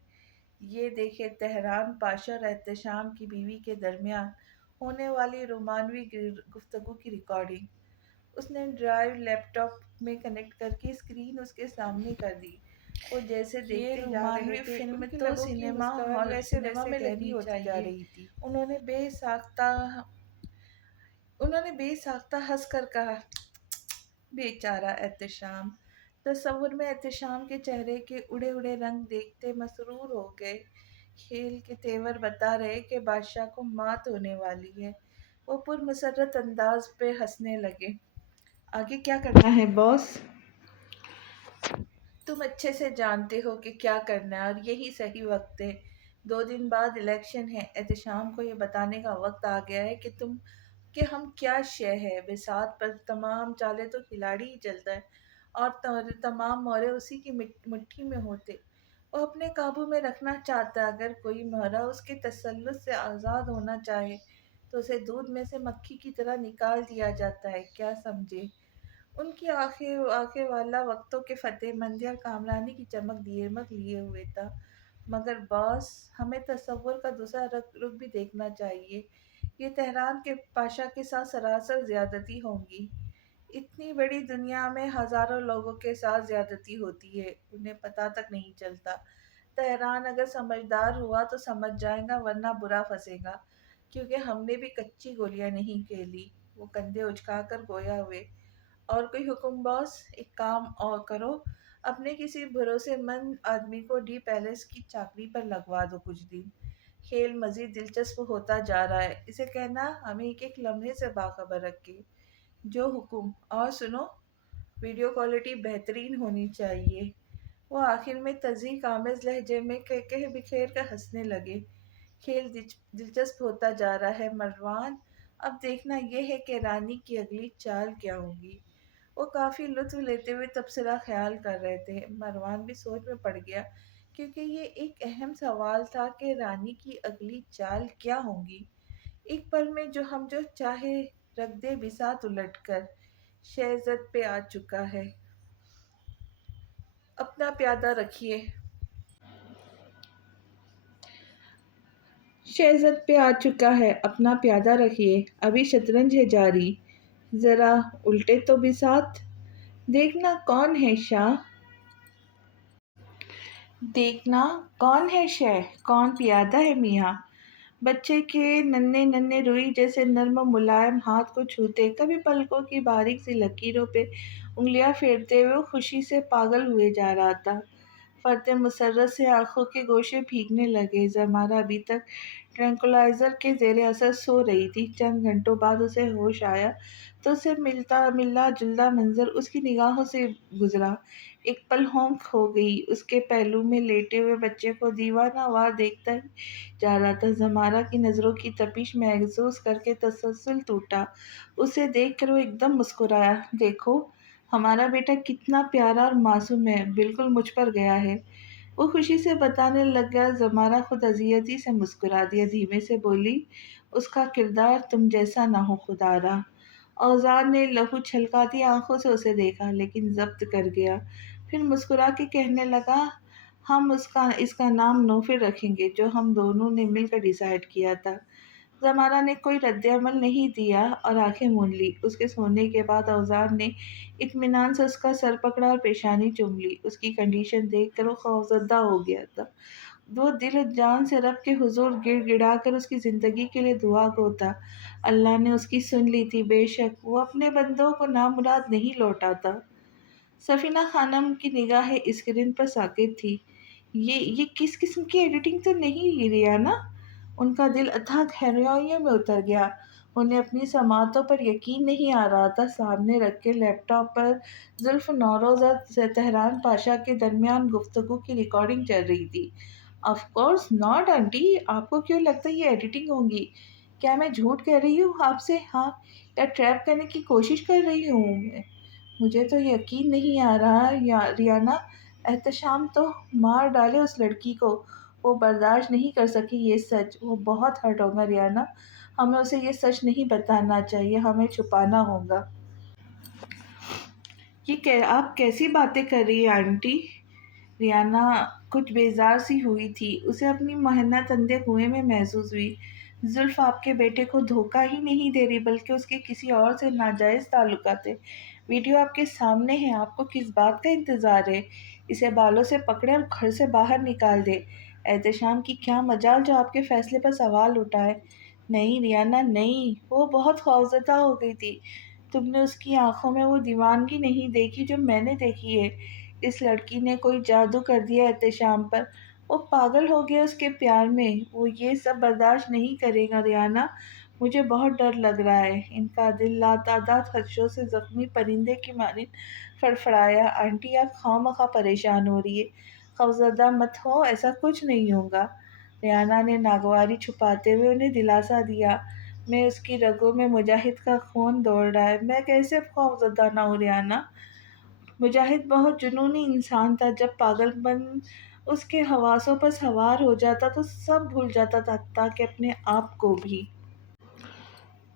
یہ دیکھیں تہران پاشا اور احتشام کی بیوی کے درمیان ہونے والی رومانوی گفتگو کی ریکارڈنگ۔ اس نے ڈرائیو لیپ ٹاپ میں کنیکٹ کر کے اسکرین اس کے سامنے کر دی۔ وہ جیسے دیکھتے جا رہے تھے، ان کی لبوں کی مسکراہٹ ویسے میں گہری ہوتی جا رہی تھی۔ انہوں نے بے ساختہ ہنس کر کہا، بیچارہ احتشام۔ تصور میں احتشام کے چہرے کے اڑے اڑے رنگ دیکھتے مسرور ہو گئے۔ کھیل کے تیور بتا رہے کہ بادشاہ کو مات ہونے والی ہے۔ وہ پرمسرت انداز پہ ہنسنے لگے۔ آگے کیا کرنا ہے باس؟ تم اچھے سے جانتے ہو کہ کیا کرنا ہے اور یہی صحیح وقت ہے۔ 2 دن بعد الیکشن ہے۔ احتشام کو یہ بتانے کا وقت آ گیا ہے کہ ہم کیا شے ہے۔ بساط پر تمام چالیں تو کھلاڑی ہی چلتا ہے اور تمام مورے اسی کی مٹھی میں ہوتے۔ وہ اپنے قابو میں رکھنا چاہتا ہے۔ اگر کوئی مورا اس کے تسلط سے آزاد ہونا چاہے تو اسے دودھ میں سے مکھی کی طرح نکال دیا جاتا ہے، کیا سمجھے؟ ان کی آنکھیں والا وقتوں کے فتح مندی اور کامرانی کی چمک دیمک لیے ہوئے تھا۔ مگر باس، ہمیں تصور کا دوسرا رخ بھی دیکھنا چاہیے۔ یہ تہران کے پاشا کے ساتھ سراسر زیادتی ہوں گی۔ اتنی بڑی دنیا میں ہزاروں لوگوں کے ساتھ زیادتی ہوتی ہے، انہیں پتہ تک نہیں چلتا۔ تہران اگر سمجھدار ہوا تو سمجھ جائے گا، ورنہ برا پھنسے گا، کیونکہ ہم نے بھی کچی گولیاں نہیں کھیلی۔ وہ کندھے اچکا کر گویا ہوئے۔ اور کوئی حکم باس؟ ایک کام اور کرو، اپنے کسی بھروسے مند آدمی کو ڈی پیلس کی چاکری پر لگوا دو کچھ دن۔ کھیل مزید دلچسپ ہوتا جا رہا ہے، اسے کہنا ہمیں ایک ایک لمحے سے باخبر رکھے۔ جو حکم۔ اور سنو، ویڈیو کوالٹی بہترین ہونی چاہیے۔ وہ آخر میں تزئیق آمیز لہجے میں کہہ بکھیر کر ہنسنے لگے۔ کھیل دلچسپ ہوتا جا رہا ہے مروان، اب دیکھنا یہ ہے کہ رانی کی اگلی چال کیا ہوگی۔ وہ کافی لطف لیتے ہوئے تبصرہ خیال کر رہے تھے۔ مروان بھی سوچ میں پڑ گیا، کیونکہ یہ ایک اہم سوال تھا کہ رانی کی اگلی چال کیا ہوگی۔ ایک پل میں جو چاہے رکھ دے بساط الٹ کر۔ شہزد پہ آ چکا ہے، اپنا پیادہ رکھیے۔ شہزد پہ آ چکا ہے، اپنا پیادہ رکھیے، ابھی شطرنج ہے جاری، ذرا الٹے تو بساط۔ دیکھنا کون ہے شاہ، دیکھنا کون ہے شہ، کون پیادہ ہے میاں۔ بچے کے ننھے ننھے روئی جیسے نرم و ملائم ہاتھ کو چھوتے، کبھی پلکوں کی باریک سی لکیروں پہ انگلیاں پھیرتے ہوئے وہ خوشی سے پاگل ہوئے جا رہا تھا۔ فرط مسرت سے آنکھوں کے گوشے بھیگنے لگے۔ زمارہ ابھی تک ٹرینکولائزر کے زیر اثر سو رہی تھی۔ چند گھنٹوں بعد اسے ہوش آیا تو اسے ملتا جلتا منظر اس کی نگاہوں سے گزرا۔ ایک پل ہونک ہو گئی، اس کے پہلو میں لیٹے ہوئے بچے کو دیوانہ وار دیکھتا ہی جا رہا تھا۔ زمارہ کی نظروں کی تپش محسوس کر کے تسلسل ٹوٹا۔ اسے دیکھ کر وہ ایک دم مسکرایا۔ دیکھو ہمارا بیٹا کتنا پیارا اور معصوم ہے، بالکل مجھ پر گیا ہے، وہ خوشی سے بتانے لگ گیا۔ زمارہ خود اذیتی سے مسکرا دیا، دھیمے سے بولی، اس کا کردار تم جیسا نہ ہو خدارا۔ اوزار نے لہو چھلکاتی آنکھوں سے اسے دیکھا، لیکن ضبط کر گیا۔ پھر مسکرا کے کہنے لگا، ہم اس کا نام نوفل رکھیں گے، جو ہم دونوں نے مل کر ڈیسائیڈ کیا تھا۔ زمانہ نے کوئی رد عمل نہیں دیا اور آنکھیں موند لی۔ اس کے سونے کے بعد اوزار نے اطمینان سے اس کا سر پکڑا اور پیشانی چوم لی۔ اس کی کنڈیشن دیکھ کر وہ خوفزدہ ہو گیا تھا۔ وہ دل و جان سے رب کے حضور گڑ گڑا کر اس کی زندگی کے لیے دعا گو تھا۔ اللہ نے اس کی سن لی تھی، بے شک وہ اپنے بندوں کو نامراد نہیں لوٹاتا۔ سفینہ خانم کی نگاہیں اسکرین پر ساکت تھی۔ یہ کس قسم کی ایڈیٹنگ تو نہیں ریانا؟ ان کا دل اتھاہ گہرائیوں میں اتر گیا۔ انہیں اپنی سماعتوں پر یقین نہیں آ رہا تھا۔ سامنے رکھے لیپ ٹاپ پر زلف نوروز اور تہران پاشا کے درمیان گفتگو کی ریکارڈنگ چل رہی تھی۔ آف کورس ناٹ آنٹی، آپ کو کیوں لگتا ہے یہ ایڈیٹنگ ہوگی؟ کیا میں جھوٹ کہہ رہی ہوں آپ سے؟ ہاں، یا ٹریپ کرنے کی کوشش کر رہی ہوں میں؟ مجھے تو یقین نہیں آ رہا ریانا۔ احتشام تو مار ڈالے اس لڑکی کو، وہ برداشت نہیں کر سکی یہ سچ۔ وہ بہت ہرٹ ہوگا ریانا، ہمیں اسے یہ سچ نہیں بتانا چاہیے، ہمیں چھپانا ہوگا۔ یہ آپ کیسی باتیں کر رہی ہیں آنٹی؟ ریانا کچھ بیزار سی ہوئی تھی۔ اسے اپنی محنت اندھے کنویں میں محسوس ہوئی۔ زلف آپ کے بیٹے کو دھوکہ ہی نہیں دے رہی، بلکہ اس کے کسی اور سے ناجائز تعلقات ہیں۔ ویڈیو آپ کے سامنے ہے، آپ کو کس بات کا انتظار ہے؟ اسے بالوں سے پکڑے اور گھر سے باہر نکال دے۔ احتشام کی کیا مجال جو آپ کے فیصلے پر سوال اٹھائے؟ نہیں ریانا نہیں، وہ بہت خوفزدہ ہو گئی تھی۔ تم نے اس کی آنکھوں میں وہ دیوانگی نہیں دیکھی جو میں نے دیکھی ہے۔ اس لڑکی نے کوئی جادو کر دیا احتشام پر، وہ پاگل ہو گیا اس کے پیار میں۔ وہ یہ سب برداشت نہیں کرے گا ریانا، مجھے بہت ڈر لگ رہا ہے۔ ان کا دل لاتعداد خدشوں سے زخمی پرندے کی مانند فڑفڑایا۔ آنٹی آپ خواہ مخواہ پریشان ہو رہی ہے، خوفزدہ مت ہو، ایسا کچھ نہیں ہوگا۔ ریانا نے ناگواری چھپاتے ہوئے انہیں دلاسا دیا۔ میں اس کی رگوں میں مجاہد کا خون دوڑ رہا ہے، میں کیسے خوفزدہ نہ ہوں ریانا؟ مجاہد بہت جنونی انسان تھا، جب پاگل پن اس کے حواسوں پر سوار ہو جاتا تو سب بھول جاتا تھا، حتیٰ کہ اپنے آپ کو بھی۔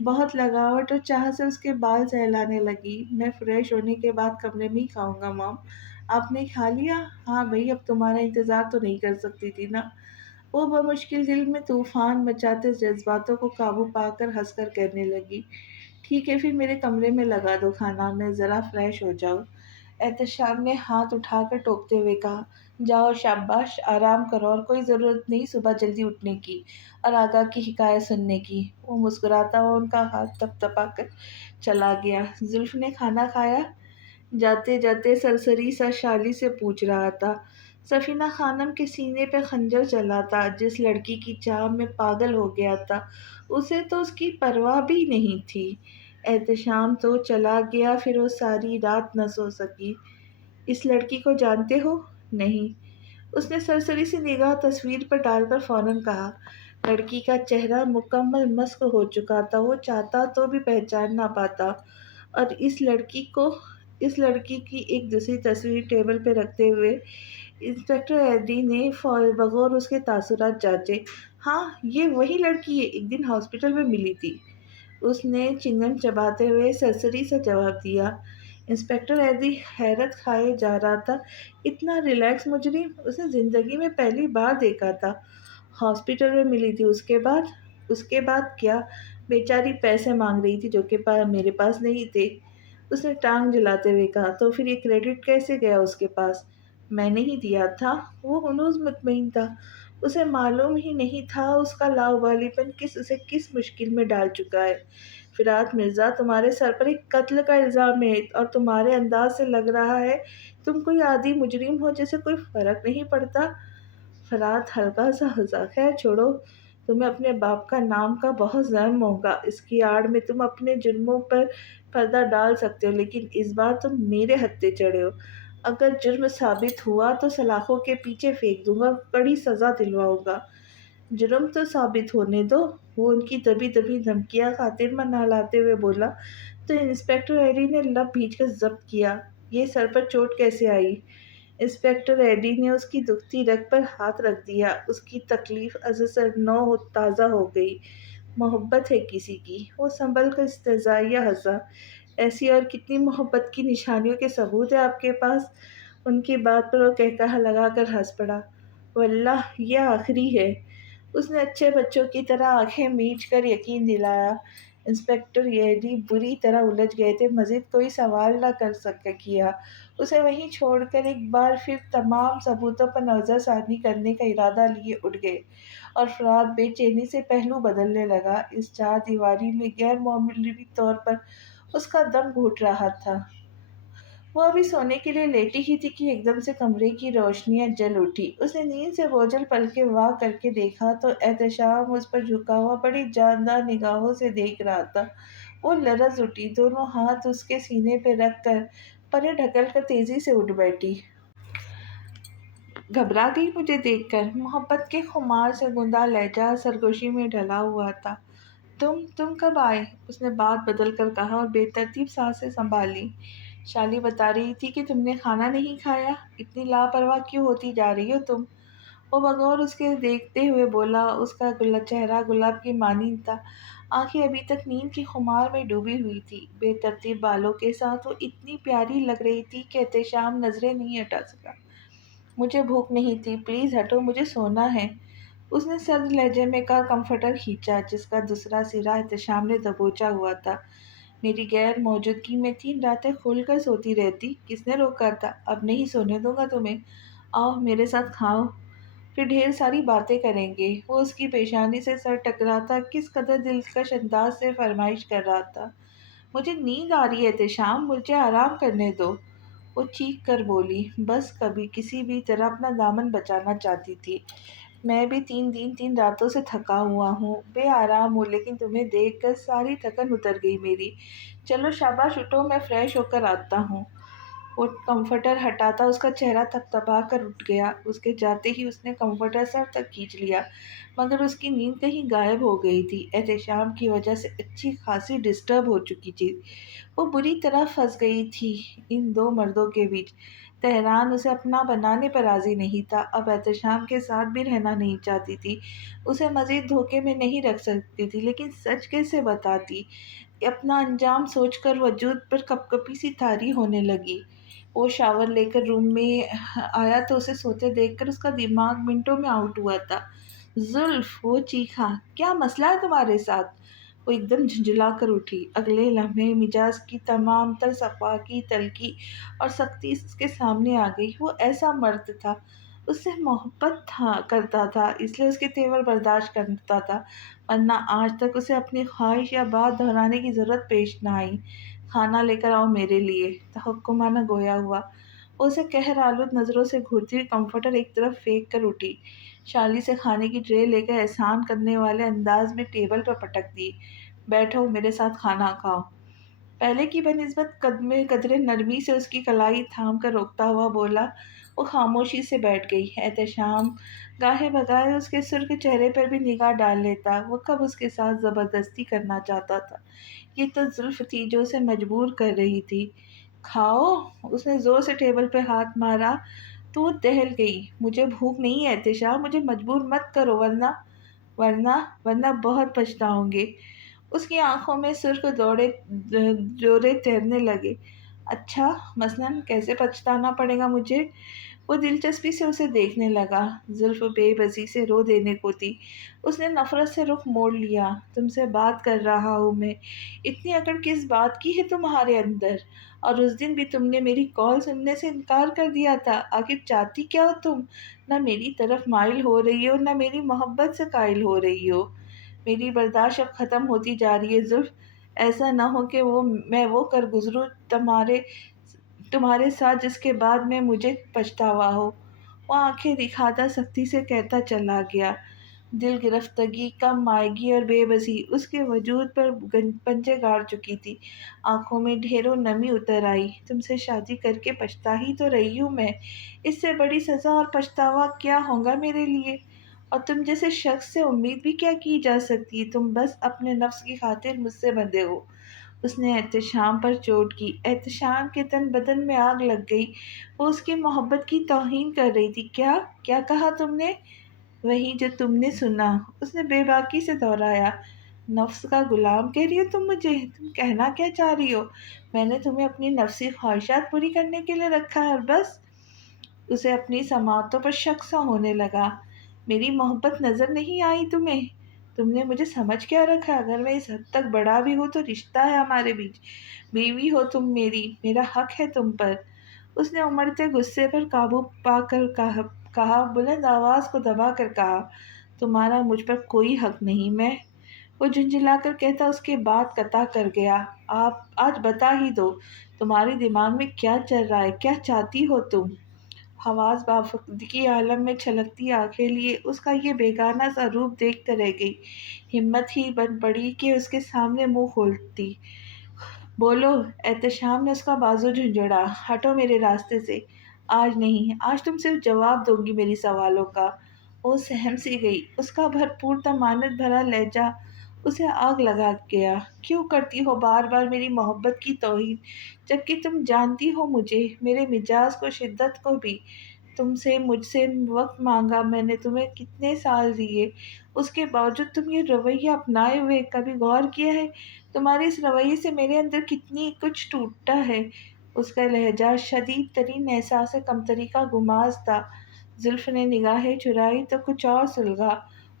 بہت لگاوٹ اور چاہ سے اس کے بال سہلانے لگی۔ میں فریش ہونے کے بعد کمرے میں ہی کھاؤں گا مام، آپ نے کھا لیا؟ ہاں بھائی، اب تمہارا انتظار تو نہیں کر سکتی تھی نا؟ وہ بمشکل دل میں طوفان مچاتے جذباتوں کو قابو پا کر ہنس کر کہنے لگی، ٹھیک ہے پھر میرے کمرے میں لگا دو کھانا، میں ذرا فریش ہو جاؤں۔ احتشام نے ہاتھ اٹھا کر ٹوکتے ہوئے کہا، جاؤ شاباش، آرام کرو اور کوئی ضرورت نہیں صبح جلدی اٹھنے کی اور آقا کی حکایت سننے کی۔ وہ مسکراتا ہوا ان کا ہاتھ تپ تپا کر چلا گیا۔ زلف نے کھانا کھایا؟ جاتے جاتے سرسری سا شالی سے پوچھ رہا تھا۔ سفینہ خانم کے سینے پہ خنجر چلا تھا، جس لڑکی کی چاہ میں پاگل ہو گیا تھا اسے تو اس کی پرواہ بھی نہیں تھی۔ احتشام تو چلا گیا، پھر وہ ساری رات نہ سو سکی۔ اس لڑکی کو جانتے ہو؟ نہیں۔ اس نے سرسری سی نگاہ تصویر پر ڈال کر فوراً کہا۔ لڑکی کا چہرہ مکمل مسخ ہو چکا تھا، وہ چاہتا تو بھی پہچان نہ پاتا، اور اس لڑکی کی ایک دوسری تصویر ٹیبل پہ رکھتے ہوئے انسپکٹر ایڈی نے بغور اس کے تاثرات جانچے۔ ہاں یہ وہی لڑکی ہے، ایک دن ہاسپٹل میں ملی تھی، اس نے چنگم چباتے ہوئے سرسری سے جواب دیا۔ انسپکٹر ایڈی حیرت کھائے جا رہا تھا، اتنا ریلیکس مجرم اس نے زندگی میں پہلی بار دیکھا تھا۔ ہاسپٹل میں ملی تھی، اس کے بعد کیا؟ بیچاری پیسے مانگ رہی تھی جو کہ میرے پاس نہیں تھے، اس نے ٹانگ جلاتے ہوئے کہا۔ تو پھر یہ کریڈٹ کیسے گیا اس کے پاس؟ میں نے ہی دیا تھا۔ وہ ہنوز مطمئن تھا، اسے معلوم ہی نہیں تھا اس کا لاؤبالی پن اسے کس مشکل میں ڈال چکا ہے۔ فرات مرزا، تمہارے سر پر ایک قتل کا الزام ہے اور تمہارے انداز سے لگ رہا ہے تم کوئی عادی مجرم ہو جسے کوئی فرق نہیں پڑتا۔ فرات ہلکا سا ہنسا۔ خیر چھوڑو، تمہیں اپنے باپ کا نام کا بہت ضرر ہوگا، اس کی آڑ میں تم اپنے جرموں پر پردہ ڈال سکتے ہو، لیکن اس بار تم میرے ہتھے چڑھے ہو۔ اگر جرم ثابت ہوا تو سلاخوں کے پیچھے پھینک دوں گا، کڑی سزا دلواؤں گا۔ جرم تو ثابت ہونے دو، وہ ان کی دبی دبی دھمکیاں خاطر منالاتے ہوئے بولا۔ تو انسپکٹر ایڈی نے لب بھیج کر ضبط کیا، یہ سر پر چوٹ کیسے آئی؟ انسپکٹر ایڈی نے اس کی دکھتی رگ پر ہاتھ رکھ دیا، اس کی تکلیف ازسر نو تازہ ہو گئی۔ محبت ہے کسی کی؟ وہ سنبھل کر استہزائیہ ہنسا۔ ایسی اور کتنی محبت کی نشانیوں کے ثبوت ہیں آپ کے پاس؟ ان کی بات پر وہ قہقہہ لگا کر ہنس پڑا۔ واللہ یہ آخری ہے، اس نے اچھے بچوں کی طرح آنکھیں میچ کر یقین دلایا۔ انسپکٹر ایڈی بری طرح الجھ گئے تھے، مزید کوئی سوال نہ کیا، اسے وہیں چھوڑ کر ایک بار پھر تمام ثبوتوں پر نظر ثانی کرنے کا ارادہ لیے اٹھ گئے، اور فرات بے چینی سے پہلو بدلنے لگا۔ اس چار دیواری میں غیر معمولی طور پر اس کا دم گھٹ رہا تھا۔ وہ ابھی سونے کے لیے لیٹی ہی تھی کہ ایک دم سے کمرے کی روشنیاں جل اٹھی۔ اس نے نیند سے بوجھل پلکیں وا کر کے دیکھا تو احتشام اس پر جھکا ہوا بڑی جاندار نگاہوں سے دیکھ رہا تھا۔ وہ لرز اٹھی، دونوں ہاتھ اس کے سینے پہ رکھ کر پرے ڈھکل کر تیزی سے اٹھ بیٹھی۔ گھبرا گئی مجھے دیکھ کر؟ محبت کے خمار سے گوندا لہجہ سرگوشی میں ڈھلا ہوا تھا۔ تم کب آئے؟ اس نے بات بدل کر کہا اور بے ترتیب سانسیں سنبھالی۔ شالی بتا رہی تھی کہ تم نے کھانا نہیں کھایا، اتنی لاپرواہ کیوں ہوتی جا رہی ہو تم؟ وہ بغور اس کے دیکھتے ہوئے بولا۔ اس کا چہرہ گلاب کی مانند تھا، آنکھیں ابھی تک نیند کی خمار میں ڈوبی ہوئی تھی۔ بے ترتیب بالوں کے ساتھ وہ اتنی پیاری لگ رہی تھی کہ احتشام نظریں نہیں ہٹا سکا۔ مجھے بھوک نہیں تھی، پلیز ہٹو، مجھے سونا ہے، اس نے سرد لہجے میں کہا۔ کمفرٹر کھینچا جس کا دوسرا سرا احتشام نے دبوچا ہوا تھا۔ میری غیر موجودگی میں 3 راتیں کھول کر سوتی رہتی، کس نے روکا تھا؟ اب نہیں سونے دوں گا تمہیں، آؤ میرے ساتھ کھاؤ، پھر ڈھیر ساری باتیں کریں گے۔ وہ اس کی پیشانی سے سر ٹکراتا کس قدر دلکش انداز سے فرمائش کر رہا تھا۔ مجھے نیند آ رہی ہے احتشام، مجھے آرام کرنے دو، وہ چیخ کر بولی۔ بس کبھی کسی بھی طرح اپنا دامن بچانا چاہتی تھی۔ میں بھی 3 دن 3 راتوں سے تھکا ہوا ہوں، بے آرام ہوں، لیکن تمہیں دیکھ کر ساری تھکن اتر گئی میری۔ چلو شاباش اٹھو، میں فریش ہو کر آتا ہوں۔ وہ کمفرٹر ہٹاتا اس کا چہرہ تھپتپا کر اٹھ گیا۔ اس کے جاتے ہی اس نے کمفرٹر سر تک کھینچ لیا، مگر اس کی نیند کہیں غائب ہو گئی تھی۔ احتشام کی وجہ سے اچھی خاصی ڈسٹرب ہو چکی تھی، وہ بری طرح پھنس گئی تھی ان دو مردوں کے بیچ۔ تہران اسے اپنا بنانے پر راضی نہیں تھا، اب احتشام کے ساتھ بھی رہنا نہیں چاہتی تھی، اسے مزید دھوکے میں نہیں رکھ سکتی تھی، لیکن سچ کیسے بتاتی؟ اپنا انجام سوچ کر وجود پر کپ کپی سی طاری ہونے لگی۔ وہ شاور لے کر روم میں آیا تو اسے سوتے دیکھ کر اس کا دماغ منٹوں میں آؤٹ ہوا تھا۔ زلف! وہ چیخا، کیا مسئلہ ہے تمہارے ساتھ؟ وہ ایک دم جھنجھلا کر اٹھی۔ اگلے لمحے مجاز کی تمام تر صفائی، تلخی اور سختی اس کے سامنے آ گئی۔ وہ ایسا مرد تھا، اس سے محبت کرتا تھا، اس لیے اس کے تیور برداشت کرتا تھا، ورنہ آج تک اسے اپنی خواہش یا بات دہرانے کی ضرورت پیش نہ آئی۔ کھانا لے کر آؤ میرے لیے، تحکمانہ گویا ہوا۔ وہ اسے قہر آلود نظروں سے گھورتی ہوئی کمفرٹر ایک طرف پھینک کر اٹھی، شالی سے کھانے کی ٹرے لے کر احسان کرنے والے انداز میں ٹیبل پر پٹک دی۔ بیٹھو، میرے ساتھ کھانا کھاؤ۔ پہلے کی بنسبت قدرے نرمی سے اس کی کلائی تھام کر روکتا ہوا بولا۔ وہ خاموشی سے بیٹھ گئی۔ احتشام گاہے بگاہے اس کے سرخ چہرے پر بھی نگاہ ڈال لیتا، وہ کب اس کے ساتھ زبردستی کرنا چاہتا تھا؟ یہ تو زلف تھی جو اسے مجبور کر رہی تھی۔ کھاؤ! اس نے زور سے ٹیبل پہ ہاتھ مارا تو وہ دہل گئی۔ مجھے بھوک نہیں ہے احتشام، مجھے مجبور مت کرو، ورنہ بہت پچھتاؤں گے۔ اس کی آنکھوں میں سرخ جوڑے تیرنے لگے۔ اچھا، مثلاً کیسے پچھتانا پڑے گا مجھے؟ وہ دلچسپی سے اسے دیکھنے لگا۔ زلف بے بسی سے رو دینے کو تھی، اس نے نفرت سے رخ موڑ لیا۔ تم سے بات کر رہا ہوں میں، اتنی اکڑ کس بات کی ہے تمہارے اندر؟ اور اس دن بھی تم نے میری کال سننے سے انکار کر دیا تھا، آخر چاہتی کیا ہو تم؟ نہ میری طرف مائل ہو رہی ہو، نہ میری محبت سے قائل ہو رہی ہو۔ میری برداشت اب ختم ہوتی جا رہی ہے زلف، ایسا نہ ہو کہ میں وہ کر گزروں تمہارے ساتھ جس کے بعد میں مجھے پچھتاوا ہو۔ وہ آنکھیں دکھاتا سختی سے کہتا چلا گیا۔ دل گرفتگی، کم مائگی اور بے بسی اس کے وجود پر پنجے گاڑ چکی تھی، آنکھوں میں ڈھیروں نمی اتر آئی۔ تم سے شادی کر کے پچھتا ہی تو رہی ہوں میں، اس سے بڑی سزا اور پچھتاوا کیا ہوگا میرے لیے؟ اور تم جیسے شخص سے امید بھی کیا کی جا سکتی؟ تم بس اپنے نفس کی خاطر مجھ سے بندھے ہو۔ اس نے احتشام پر چوٹ کی۔ احتشام کے تن بدن میں آگ لگ گئی، وہ اس کی محبت کی توہین کر رہی تھی۔ کیا کہا تم نے؟ وہی جو تم نے سنا، اس نے بے باکی سے دہرایا۔ نفس کا غلام کہہ رہی ہو تم مجھے؟ تم کہنا کیا چاہ رہی ہو؟ میں نے تمہیں اپنی نفسی خواہشات پوری کرنے کے لیے رکھا ہے اور بس؟ اسے اپنی سماعتوں پر شک سا ہونے لگا۔ میری محبت نظر نہیں آئی تمہیں؟ تم نے مجھے سمجھ کیا رکھا؟ اگر میں اس حد تک بڑا بھی ہوں تو رشتہ ہے ہمارے بیچ، بیوی ہو تم میری، میرا حق ہے تم پر۔ اس نے امڑتے غصے پر قابو پا کر کہا، بلند آواز کو دبا کر کہا، تمہارا مجھ پر کوئی حق نہیں۔ وہ جھنجھلا کر کہتا اس کے بعد قطع کر گیا، آپ آج بتا ہی دو، تمہارے دماغ میں کیا چل رہا ہے، کیا چاہتی ہو تم؟ حواس بافقدگی عالم میں چھلکتی آنکھیں لیے اس کا یہ بیگانہ سا روپ دیکھ کر رہ گئی۔ ہمت ہی بن پڑی کہ اس کے سامنے منہ کھولتی۔ بولو! احتشام نے اس کا بازو جھنجھوڑا۔ ہٹو میرے راستے سے۔ آج نہیں، آج تم صرف جواب دو گی میری سوالوں کا۔ وہ سہم سی گئی، اس کا بھرپور طمانت بھرا لہجہ اسے آگ لگا گیا۔ کیوں کرتی ہو بار بار میری محبت کی توہین، جبکہ تم جانتی ہو مجھے، میرے مزاج کو، شدت کو بھی؟ مجھ سے وقت مانگا میں نے، تمہیں کتنے سال دیے، اس کے باوجود تم یہ رویہ اپنائے ہوئے کبھی غور کیا ہے تمہارے اس رویے سے میرے اندر کتنی کچھ ٹوٹتا ہے؟ اس کا لہجہ شدید ترین احساس کمتری کا گماز تھا۔ زلف نے نگاہیں چرائی تو کچھ اور سلگا۔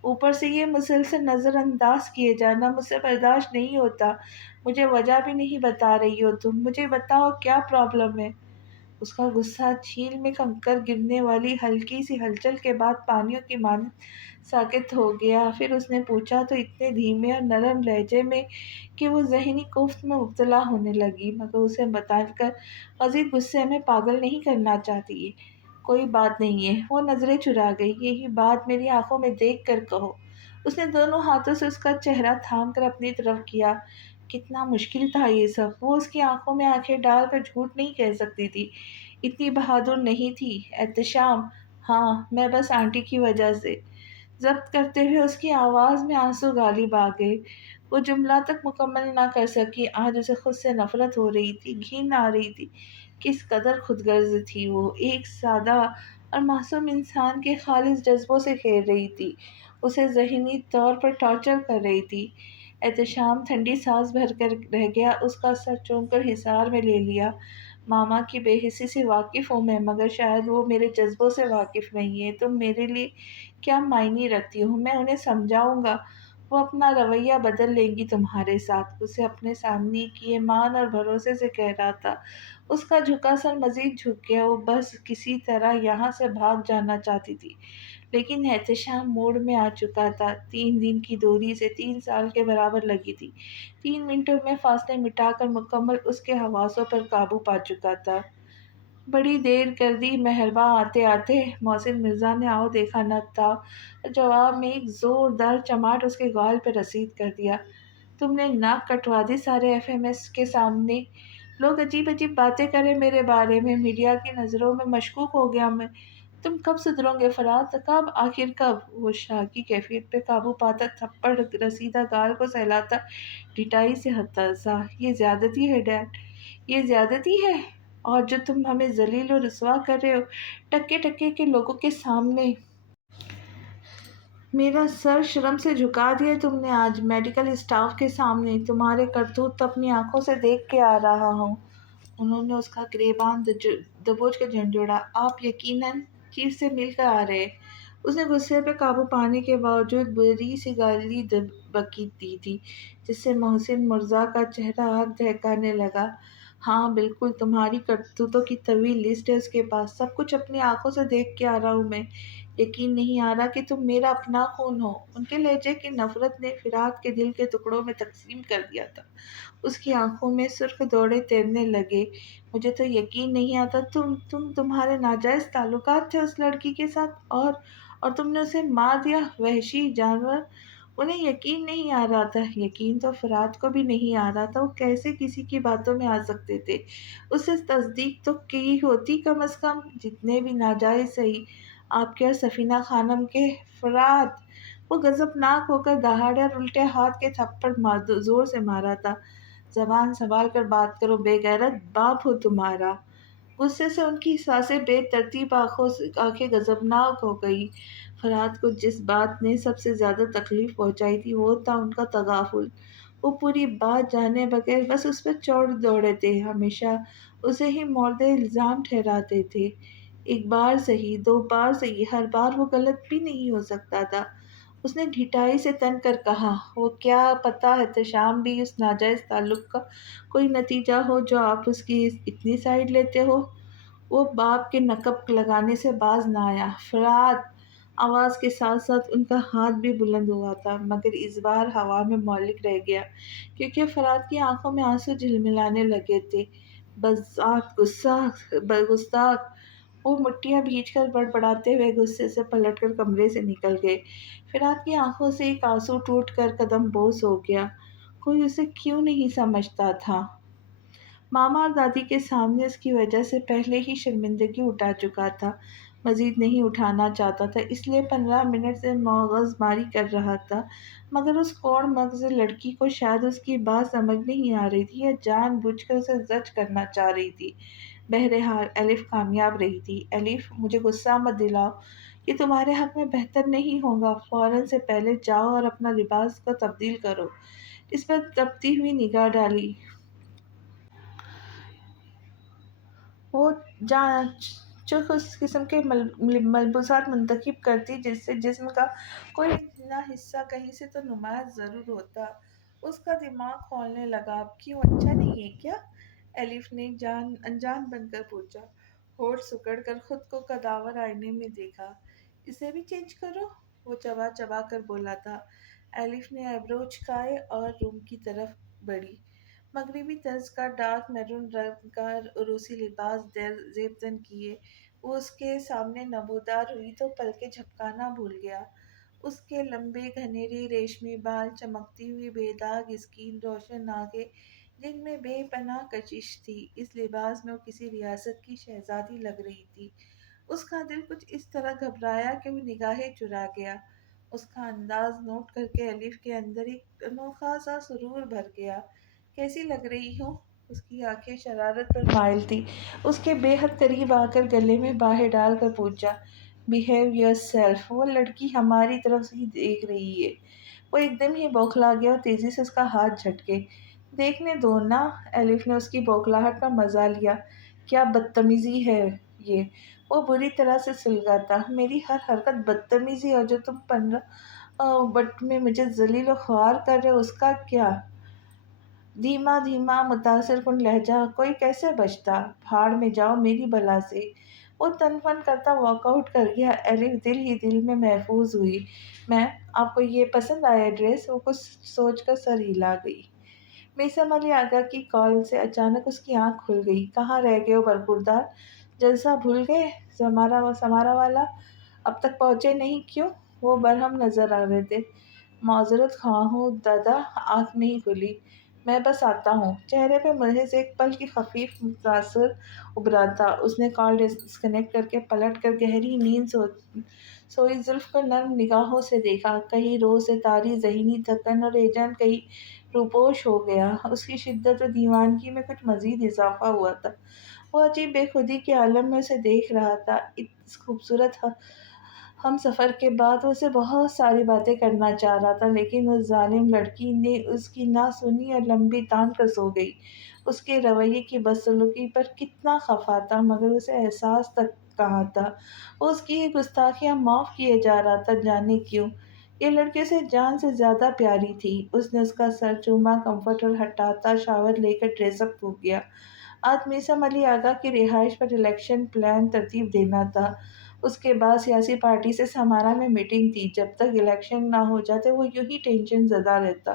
اوپر سے یہ مسلسل نظر انداز کیے جانا مجھ سے برداشت نہیں ہوتا۔ مجھے وجہ بھی نہیں بتا رہی ہو تم، مجھے بتاؤ کیا پرابلم ہے؟ اس کا غصہ جھیل میں کنکر گرنے والی ہلکی سی ہلچل کے بعد پانیوں کی مانند ساکت ہو گیا۔ پھر اس نے پوچھا تو اتنے دھیمے اور نرم لہجے میں کہ وہ ذہنی کوفت میں مبتلا ہونے لگی، مگر اسے بتا کر مزید غصے میں پاگل نہیں کرنا چاہتی۔ کوئی بات نہیں ہے، وہ نظریں چرا گئی، یہی بات میری آنکھوں میں دیکھ کر کہو۔ اس نے دونوں ہاتھوں سے اس کا چہرہ تھام کر اپنی طرف کیا۔ کتنا مشکل تھا یہ سب۔ وہ اس کی آنکھوں میں آنکھیں ڈال کر جھوٹ نہیں کہہ سکتی تھی، اتنی بہادر نہیں تھی۔ احتشام، ہاں میں بس آنٹی کی وجہ سے۔ ضبط کرتے ہوئے اس کی آواز میں آنسو غالب آ گئے۔ وہ جملہ تک مکمل نہ کر سکی۔ آج اسے خود سے نفرت ہو رہی تھی، گھن آ رہی تھی۔ کس قدر خود غرض تھی وہ، ایک سادہ اور معصوم انسان کے خالص جذبوں سے کھیل رہی تھی، اسے ذہنی طور پر ٹارچر کر رہی تھی۔ احتشام ٹھنڈی سانس بھر کر رہ گیا، اس کا سر چوم کر حصار میں لے لیا۔ ماما کی بے حسی سے واقف ہوں میں، مگر شاید وہ میرے جذبوں سے واقف نہیں ہے۔ تم میرے لیے کیا معنی رکھتی ہو، میں انہیں سمجھاؤں گا، وہ اپنا رویہ بدل لیں گی تمہارے ساتھ۔ اسے اپنے سامنے کی ایمان اور بھروسے سے کہہ رہا تھا۔ اس کا جھکا سر مزید جھک گیا، وہ بس کسی طرح یہاں سے بھاگ جانا چاہتی تھی، لیکن احتشام موڑ میں آ چکا تھا۔ 3 دن کی دوری سے 3 سال کے برابر لگی تھی۔ 3 منٹوں میں فاصلے مٹا کر مکمل اس کے حواسوں پر قابو پا چکا تھا۔ بڑی دیر کر دی مہرباں آتے آتے، محسن مرزا نے آؤ دیکھا نہ تھا اور جواب میں ایک زوردار چماٹ اس کے گال پہ رسید کر دیا۔ تم نے ناک کٹوا دی سارے FMS کے سامنے، لوگ عجیب عجیب باتیں کریں میرے بارے میں، میڈیا کی نظروں میں مشکوک ہو گیا میں۔ تم کب سدھرو گے فرات، کب، آخر کب؟ وہ شاہ کی کیفیت پہ قابو پاتا تھپڑ رسیدہ گال کو سہلاتا ڈٹائی سے ہتھا۔ یہ زیادتی ہے ڈیڈ، یہ زیادتی ہے، اور جو تم ہمیں ذلیل و رسوا کر رہے ہو ٹکے ٹکے کے لوگوں کے سامنے۔ میرا سر شرم سے جھکا دیا تم نے آج میڈیکل اسٹاف کے سامنے، تمہارے کرتوت تو اپنی آنکھوں سے دیکھ کے آ رہا ہوں۔ انہوں نے اس کا گریبان دبوچ کر جھنجھوڑا۔ آپ یقیناً چیف سے مل کر آ رہے۔ اس نے غصے پہ قابو پانے کے باوجود بری سی گالی بکی دی تھی، جس سے محسن مرزا کا چہرہ آگ دہکانے لگا۔ ہاں بالکل، تمہاری کرتوتوں کی طویل لسٹ ہے اس کے پاس، سب کچھ اپنی آنکھوں سے دیکھ کے آ رہا ہوں میں۔ یقین نہیں آ رہا کہ تم میرا اپنا خون ہو۔ ان کے لہجے کی نفرت نے فرات کے دل کے ٹکڑوں میں تقسیم کر دیا تھا۔ اس کی آنکھوں میں سرخ دوڑے تیرنے لگے۔ مجھے تو یقین نہیں آتا تمہارے ناجائز تعلقات تھے اس لڑکی کے ساتھ، اور تم نے اسے مار دیا، وحشی جانور۔ انہیں یقین نہیں آ رہا تھا، یقین تو فرات کو بھی نہیں آ رہا تھا، وہ کیسے کسی کی باتوں میں آ سکتے تھے۔ اسے تصدیق تو کی ہوتی کم از کم، جتنے بھی ناجائز صحیح، آپ کے اور سفینہ خانم کے۔ فرات! وہ غضبناک ہو کر دہاڑے اور الٹے ہاتھ کے تھپڑ زور سے مارا تھا۔ زبان سنبھال کر بات کرو بے غیرت، باپ ہو تمہارا۔ غصے سے ان کی سانسیں بے ترتیب، آنکھیں غضبناک ہو گئی۔ فرات کو جس بات نے سب سے زیادہ تکلیف پہنچائی تھی وہ تھا ان کا تغافل۔ وہ پوری بات جانے بغیر بس اس پر چڑھ دوڑے تھے، ہمیشہ اسے ہی مورد الزام ٹھہراتے تھے۔ ایک بار صحیح، 2 بار صحیح، ہر بار وہ غلط بھی نہیں ہو سکتا تھا۔ اس نے ڈھٹائی سے تن کر کہا، وہ کیا پتہ احتشام بھی اس ناجائز تعلق کا کوئی نتیجہ ہو جو آپ اس کی اتنی سائیڈ لیتے ہو۔ وہ باپ کے نقب لگانے سے باز نہ آیا۔ فرات! آواز کے ساتھ ساتھ ان کا ہاتھ بھی بلند ہوا تھا، مگر اس بار ہوا میں معلق رہ گیا، کیونکہ فرات کی آنکھوں میں آنسو جھلملانے لگے تھے۔ بذات گستاخ! وہ مٹیاں بھیج کر بڑبڑاتے ہوئے غصے سے پلٹ کر کمرے سے نکل گئے۔ فرات کی آنکھوں سے ایک آنسو ٹوٹ کر قدم بوس ہو گیا۔ کوئی اسے کیوں نہیں سمجھتا تھا؟ ماما اور دادی کے سامنے اس کی وجہ سے پہلے ہی شرمندگی اٹھا چکا تھا، مزید نہیں اٹھانا چاہتا تھا، اس لیے 15 منٹ سے مغز ماری کر رہا تھا، مگر اس کوڑ مغز لڑکی کو شاید اس کی بات سمجھ نہیں آ رہی تھی یا جان بوجھ کر اسے زج کرنا چاہ رہی تھی۔ بہرحال الف کامیاب رہی تھی۔ الف، مجھے غصہ مت دلاؤ، یہ تمہارے حق میں بہتر نہیں ہوگا۔ فوراً سے پہلے جاؤ اور اپنا لباس کو تبدیل کرو۔ اس پر تپتی ہوئی نگاہ ڈالی۔ وہ چاچک اس قسم کے ملبوسات منتخب کرتی جس سے جسم کا کوئی نہ حصہ کہیں سے تو نمایاں ضرور ہوتا۔ اس کا دماغ کھولنے لگا۔ اب کیوں، اچھا نہیں ہے کیا؟ الف نے انجان بن کر پوچھا۔ ہونٹ سکڑ کر خود کو قداور آئینے میں دیکھا۔ اسے بھی چینج کرو، وہ چبا چبا کر بولا تھا۔ الف نے ایبرو اچکائے اور روم کی طرف بڑھی۔ مغربی طرز کا ڈارک میرون رنگ کا عروسی لباس زیب تن کیے وہ اس کے سامنے نمودار ہوئی تو پلکیں جھپکانا بھول گیا۔ اس کے لمبے گھنیرے ریشمی بال، چمکتی ہوئی بے داغ اسکین، روشن آنکھیں جن میں بے پناہ کشش تھی، اس لباس میں وہ کسی ریاست کی شہزادی لگ رہی تھی۔ اس کا دل کچھ اس طرح گھبرایا کہ وہ نگاہیں چرا گیا۔ اس کا انداز نوٹ کر کے الف کے اندر ایک انوکھا سا سرور بھر گیا۔ کیسی لگ رہی ہوں؟ اس کی آنکھیں شرارت پر مائل تھی۔ اس کے بے حد قریب آ کر گلے میں باہیں ڈال کر پوچھا، بہیو یور سیلف۔ وہ لڑکی ہماری طرف ہی دیکھ رہی ہے۔ وہ ایک دم ہی بوکھلا گیا اور تیزی سے اس کا ہاتھ جھٹکے۔ دیکھنے دو نا۔ الف نے اس کی بوکھلاہٹ کا مزہ لیا۔ کیا بدتمیزی ہے یہ؟ وہ بری طرح سے سلگا تھا۔ میری ہر حرکت بدتمیزی، اور جو تم 15 بٹ میں مجھے ذلیل و خوار کر رہے ہو اس کا کیا؟ دھیما دھیما متاثر کن لہجہ۔ کوئی کیسے بچتا؟ بھاڑ میں جاؤ میری بلا سے۔ وہ تن فن کرتا واک آؤٹ کر گیا۔ الف دل ہی دل میں محفوظ ہوئی۔ میم، آپ کو یہ پسند آیا ڈریس؟ وہ کچھ سوچ کر سر ہلا گئی۔ میثم علی آغا کی کال سے اچانک اس کی آنکھ کھل گئی۔ کہاں رہ گئے ہو برخوردار؟ جلسہ بھول گئے؟ سمارا والا اب تک پہنچے نہیں کیوں؟ وہ برہم نظر آ رہے تھے۔ معذرت خواہ ہوں دادا، آنکھ نہیں کھلی۔ میں بس آتا ہوں۔ چہرے پہ محض ایک پل کی خفیف تاثر ابھرا تھا۔ اس نے کال ڈسکنیکٹ کر کے پلٹ کر گہری نیند سوئی زلف کو نرم نگاہوں سے دیکھا۔ کہیں روز سے طاری ذہنی تھکن اور ہیجان کہیں روپوش ہو گیا۔ اس کی شدت و دیوانگی میں کچھ مزید اضافہ ہوا تھا۔ وہ عجیب بے خودی کے عالم میں اسے دیکھ رہا تھا۔ اس خوبصورت ہم سفر کے بعد وہ اسے بہت ساری باتیں کرنا چاہ رہا تھا، لیکن اس ظالم لڑکی نے اس کی نہ سنی اور لمبی تان کر سو گئی۔ اس کے رویے کی بدسلوکی پر کتنا خفا تھا، مگر اسے احساس تک کہاں تھا۔ وہ اس کی یہ گستاخیاں معاف کیے جا رہا تھا، جانے کیوں؟ یہ لڑکی اسے جان سے زیادہ پیاری تھی۔ اس نے اس کا سر چوما، کمفرٹر ہٹاتا شاور لے کر ڈریس اپ ہو گیا۔ آج میثم علی آغا کی رہائش پر الیکشن پلان ترتیب دینا تھا۔ اس کے بعد سیاسی پارٹی سے سمارا میں میٹنگ تھی۔ جب تک الیکشن نہ ہو جاتے وہ یوں ہی ٹینشن زدہ رہتا۔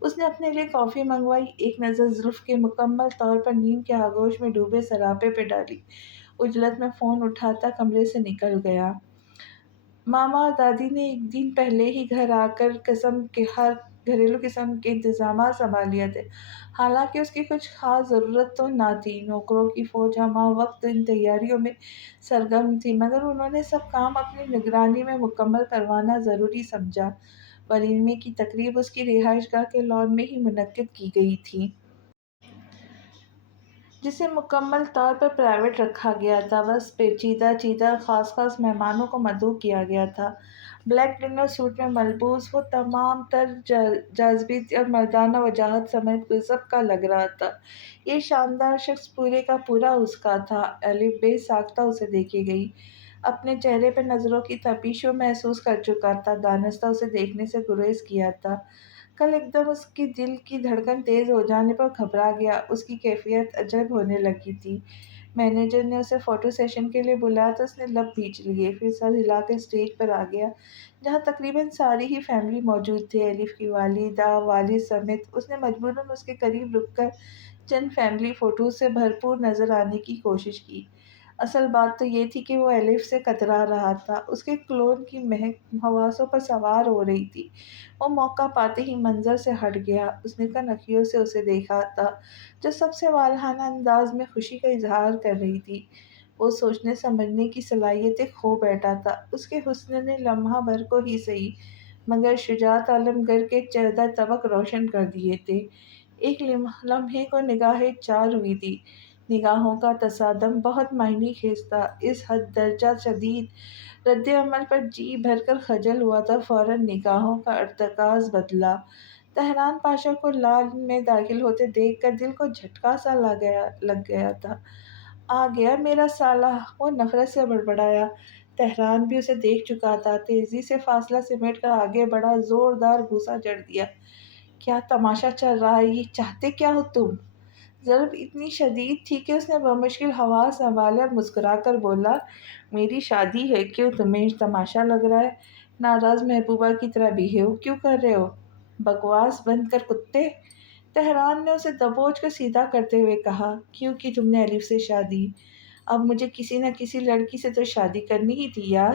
اس نے اپنے لیے کافی منگوائی، ایک نظر زلف کے مکمل طور پر نیند کے آغوش میں ڈوبے سراپے پہ ڈالی۔ عجلت میں فون اٹھاتا کمرے سے نکل گیا۔ ماما اور دادی نے ایک دن پہلے ہی گھر آ کر ہر گھریلو قسم کے انتظامات سنبھال لیے تھے۔ حالانکہ اس کی کچھ خاص ضرورت تو نہ تھی۔ نوکروں کی فوج ہمہ وقت ان تیاریوں میں سرگرم تھی، مگر انہوں نے سب کام اپنی نگرانی میں مکمل کروانا ضروری سمجھا۔ ولیمے کی تقریب اس کی رہائش گاہ کے لان میں ہی منعقد کی گئی تھی، جسے مکمل طور پر پرائیویٹ رکھا گیا تھا۔ بس پیچیدہ خاص مہمانوں کو مدعو کیا گیا تھا۔ بلیک ڈنر سوٹ میں ملبوس وہ تمام تر جاذبیت اور مردانہ وجاہت سمیت گزب کا لگ رہا تھا۔ یہ شاندار شخص پورے کا پورا اس کا تھا۔ الف بے ساختہ اسے دیکھے گئی۔ اپنے چہرے پہ نظروں کی تپش وہ محسوس کر چکا تھا، دانستہ اسے دیکھنے سے گریز کیا تھا۔ کل ایک دم اس کی دل کی دھڑکن تیز ہو جانے پر گھبرا گیا۔ اس کی کیفیت عجب ہونے لگی تھی۔ مینیجر نے اسے فوٹو سیشن کے لیے بلایا تو اس نے لب بھیج لیے، پھر سر ہلا کے اسٹیج پر آ گیا، جہاں تقریباً ساری ہی فیملی موجود تھے، الف کی والدہ، والد سمیت۔ اس نے مجبوراً اس کے قریب رک کر چند فیملی فوٹوز سے بھرپور نظر آنے کی کوشش کی۔ اصل بات تو یہ تھی کہ وہ الف سے کترا رہا تھا۔ اس کے کلون کی مہک حواسوں پر سوار ہو رہی تھی۔ وہ موقع پاتے ہی منظر سے ہٹ گیا۔ اس نے کن اکھیوں سے اسے دیکھا تھا، جو سب سے والہانہ انداز میں خوشی کا اظہار کر رہی تھی۔ وہ سوچنے سمجھنے کی صلاحیتیں کھو بیٹھا تھا۔ اس کے حسن نے لمحہ بھر کو ہی صحیح، مگر شجاعت عالم گیر کے 14 طبق روشن کر دیے تھے۔ ایک لمحے کو نگاہیں چار ہوئی تھی۔ نگاہوں کا تصادم بہت معنی خیز تھا۔ اس حد درجہ شدید رد عمل پر جی بھر کر خجل ہوا تھا۔ فوراً نگاہوں کا ارتکاز بدلا۔ تہران پاشا کو لان میں داخل ہوتے دیکھ کر دل کو جھٹکا سا لگ گیا تھا۔ آ گیا میرا سالہ، وہ نفرت سے بڑبڑایا۔ تہران بھی اسے دیکھ چکا تھا۔ تیزی سے فاصلہ سمیٹ کر آگے بڑھا، زوردار گھوسا جڑ دیا۔ کیا تماشا چل رہا ہے یہ؟ چاہتے کیا ہو تم؟ ضرب اتنی شدید تھی کہ اس نے بمشکل حواس سنبھالے اور مسکرا کر بولا، میری شادی ہے، کیوں تمہیں تماشا لگ رہا ہے؟ ناراض محبوبہ کی طرح بیہیو کیوں کر رہے ہو؟ بکواس بند کر کتے! تہران نے اسے دبوچ کر سیدھا کرتے ہوئے کہا، کیوں کی تم نے الف سے شادی؟ اب مجھے کسی نہ کسی لڑکی سے تو شادی کرنی ہی تھی یار۔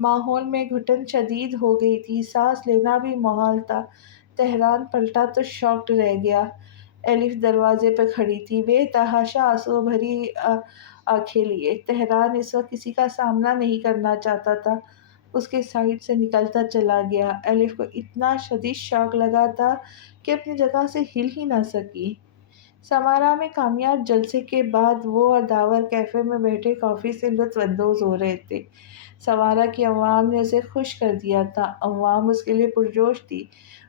ماحول میں گھٹن شدید ہو گئی تھی، سانس لینا بھی محال تھا۔ تہران پلٹا تو شاکڈ رہ گیا۔ الف دروازے پہ کھڑی تھی، بے تحاشا آنسو بھری آنکھیں لیے۔ تہران اس وقت کسی کا سامنا نہیں کرنا چاہتا تھا، اس کے سائڈ سے نکلتا چلا گیا۔ الف کو اتنا شدید شاک لگا تھا کہ اپنی جگہ سے ہل ہی نہ سکی۔ سمارا میں کامیاب جلسے کے بعد وہ اور داور کیفے میں بیٹھے کافی سے لطف اندوز ہو رہے تھے۔ سمارا کی عوام نے اسے خوش کر دیا تھا، عوام اس کے لیے پرجوش تھی،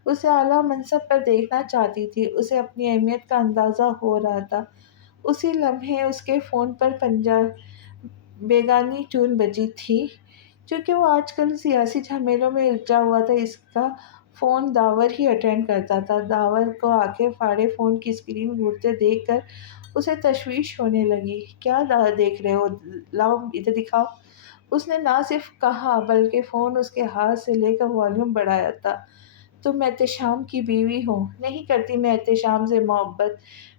اسے اعلیٰ منصب پر دیکھنا چاہتی تھی، اسے اپنی اہمیت کا اندازہ ہو رہا تھا۔ اسی لمحے اس کے فون پر بیگانی ٹون بجی تھی۔ چونکہ وہ آج کل سیاسی جھمیلوں میں الجھا ہوا تھا، اس کا فون داور ہی اٹینڈ کرتا تھا۔ داور کو آنکھیں پھاڑے فون کی اسکرین گھورتے دیکھ کر اسے تشویش ہونے لگی۔ کیا دیکھ رہے ہو؟ لاؤ ادھر دکھاؤ۔ اس نے نہ صرف کہا بلکہ فون اس کے ہاتھ سے لے کر والیوم بڑھایا تھا۔ تم احتشام کی بیوی ہو؟ نہیں کرتی میں احتشام سے محبت،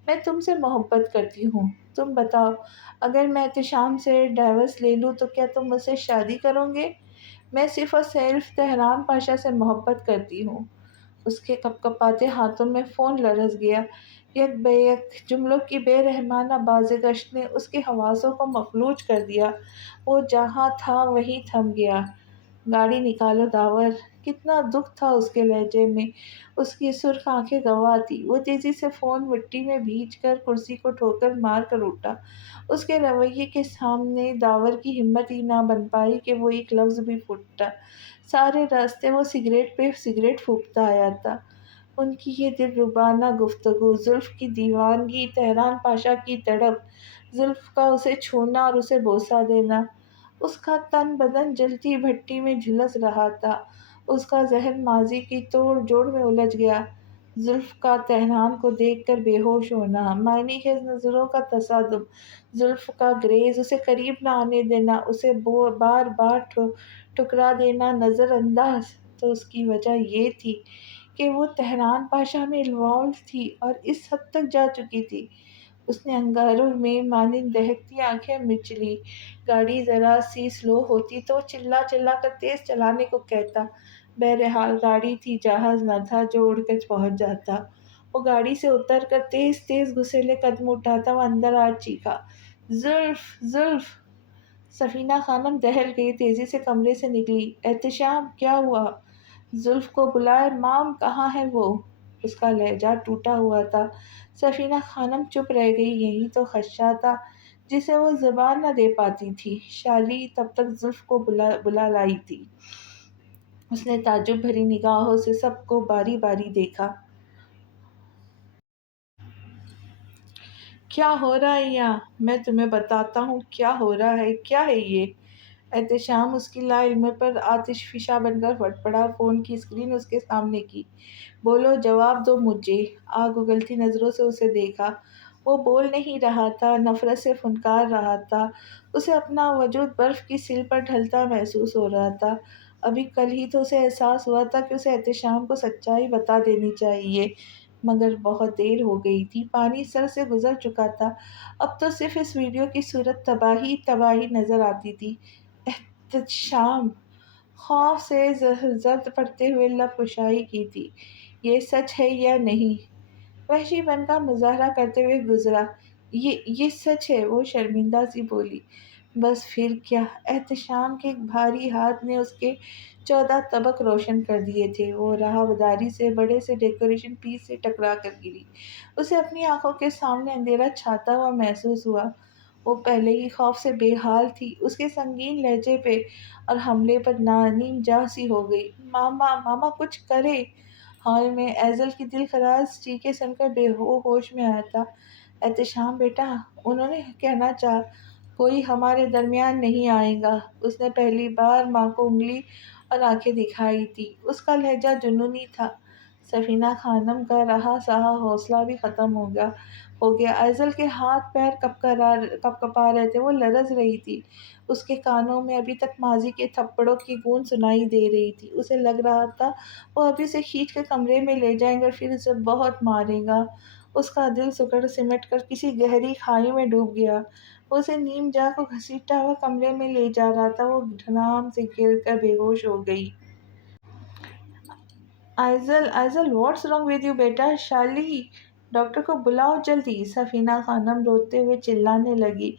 میں تم سے محبت کرتی ہوں۔ تم بتاؤ، اگر میں احتشام سے ڈائیورس لے لوں تو کیا تم مجھ سے شادی کرو گے؟ میں صرف اور صرف تہران پاشا سے محبت کرتی ہوں۔ اس کے کپکپاتے ہاتھوں میں فون لرز گیا۔ یک بے یک جملوں کی بے رحمانہ بازگشت نے اس کے حواسوں کو مفلوج کر دیا۔ وہ جہاں تھا وہیں تھم گیا۔ گاڑی نکالو داور۔ کتنا دکھ تھا اس کے لہجے میں، اس کی سرخ آنکھیں گواہ تھی۔ وہ تیزی سے فون مٹی میں بھیج کر کرسی کو ٹھوکر مار کر اٹھا۔ اس کے رویے کے سامنے داور کی ہمت ہی نہ بن پائی کہ وہ ایک لفظ بھی پھوٹا۔ سارے راستے وہ سگریٹ پہ سگریٹ پھونکتا آیا تھا۔ ان کی یہ دل ربانہ گفتگو، زلف کی دیوانگی، تہران پاشا کی تڑپ، زلف کا اسے چھونا اور اسے بوسہ دینا۔ اس کا تن بدن جلتی بھٹی میں جھلس رہا تھا، اس کا ذہن ماضی کی توڑ جوڑ میں الجھ گیا۔ زلف کا تہران کو دیکھ کر بے ہوش ہونا، معنی خیز نظروں کا تصادم، زلف کا گریز، اسے قریب نہ آنے دینا، اسے بار بار ٹھکرا دینا نظر انداز۔ تو اس کی وجہ یہ تھی کہ وہ تہران پاشا میں انوالو تھی اور اس حد تک جا چکی تھی۔ اس نے انگاروں میں مانند دہکتی آنکھیں مچ لی۔ گاڑی ذرا سی سلو ہوتی تو وہ چلا چلا کر تیز چلانے کو کہتا۔ بہرحال گاڑی تھی، جہاز نہ تھا جو اڑ کر پہنچ جاتا۔ وہ گاڑی سے اتر کر تیز تیز گسیلے قدم اٹھاتا ہوا اندر آ چیخا، زلف زلف! سفینہ خانم دہل گئی، تیزی سے کمرے سے نکلی۔ احتشام، کیا ہوا؟ زلف کو بلائے، مام کہاں ہے وہ؟ اس کا لہجہ ٹوٹا ہوا تھا۔ سفینہ خانم چپ رہ گئی، یہی تو خدشہ تھا جسے وہ زبان نہ دے پاتی تھی۔ شالی تب تک زلف کو بلا لائی تھی۔ اس نے تعجب بھری نگاہوں سے سب کو باری باری دیکھا۔ کیا ہو رہا ہے یہاں؟ میں تمہیں بتاتا ہوں کیا ہو رہا ہے۔ کیا ہے یہ؟ احتشام اس کی لا علمی پر آتش فشاں بن کر پھٹ پڑا، فون کی اسکرین اس کے سامنے کی۔ بولو، جواب دو مجھے۔ آگ اگلتی نظروں سے اسے دیکھا۔ وہ بول نہیں رہا تھا، نفرت سے پھنکار رہا تھا۔ اسے اپنا وجود برف کی سل پر ڈھلتا محسوس ہو رہا تھا۔ ابھی کل ہی تو اسے احساس ہوا تھا کہ اسے احتشام کو سچائی بتا دینی چاہیے، مگر بہت دیر ہو گئی تھی، پانی سر سے گزر چکا تھا۔ اب تو صرف اس ویڈیو کی صورت تباہی تباہی نظر آتی تھی۔ احتشام خوف سے زرد پڑتے ہوئے لب کشائی کی تھی۔ یہ سچ ہے یا نہیں؟ وحشی بن کا مظاہرہ کرتے ہوئے گزرا۔ یہ سچ ہے، وہ شرمندہ سی بولی۔ بس پھر کیا؟ احتشام کے ایک بھاری ہاتھ نے اس کے 14 طبق روشن کر دیے تھے۔ وہ راہداری سے بڑے سے ڈیکوریشن پیس سے ٹکرا کر گری۔ اسے اپنی آنکھوں کے سامنے اندھیرا چھاتا ہوا محسوس ہوا۔ وہ پہلے ہی خوف سے بے حال تھی، اس کے سنگین لہجے پہ اور حملے پر نیم جاں سی ہو گئی۔ ماما ماما کچھ کرے! ہال میں ایزل کی دل خراش چیخیں سن کر بے ہوش میں آیا تھا۔ احتشام بیٹا، انہوں نے کہنا چاہا، کوئی ہمارے درمیان نہیں آئے گا۔ اس نے پہلی بار ماں کو انگلی اور آنکھیں دکھائی تھی۔ اس کا لہجہ جنونی تھا۔ سفینہ خانم کا رہا سہا حوصلہ بھی ختم ہو گیا۔ ایزل کے ہاتھ پیر کپکپا رہے تھے، وہ لرز رہی تھی۔ اس کے کانوں میں ابھی تک ماضی کے تھپڑوں کی گونج سنائی دے رہی تھی۔ اسے لگ رہا تھا وہ ابھی اسے کھینچ کر کمرے میں لے جائیں گے اور پھر اسے بہت مارے گا۔ اس کا دل سکڑ سمٹ کر کسی گہری کھائی میں ڈوب گیا۔ وہ اسے نیم جا کو گھسیٹتا ہوا کمرے میں لے جا رہا تھا۔ وہ دھڑام سے گر کر بے ہوش ہو گئی۔ آئزل واٹس رانگ ود یو بیٹا؟ شالی، ڈاکٹر کو بلاؤ جلدی، سفینہ خانم روتے ہوئے چلانے لگی۔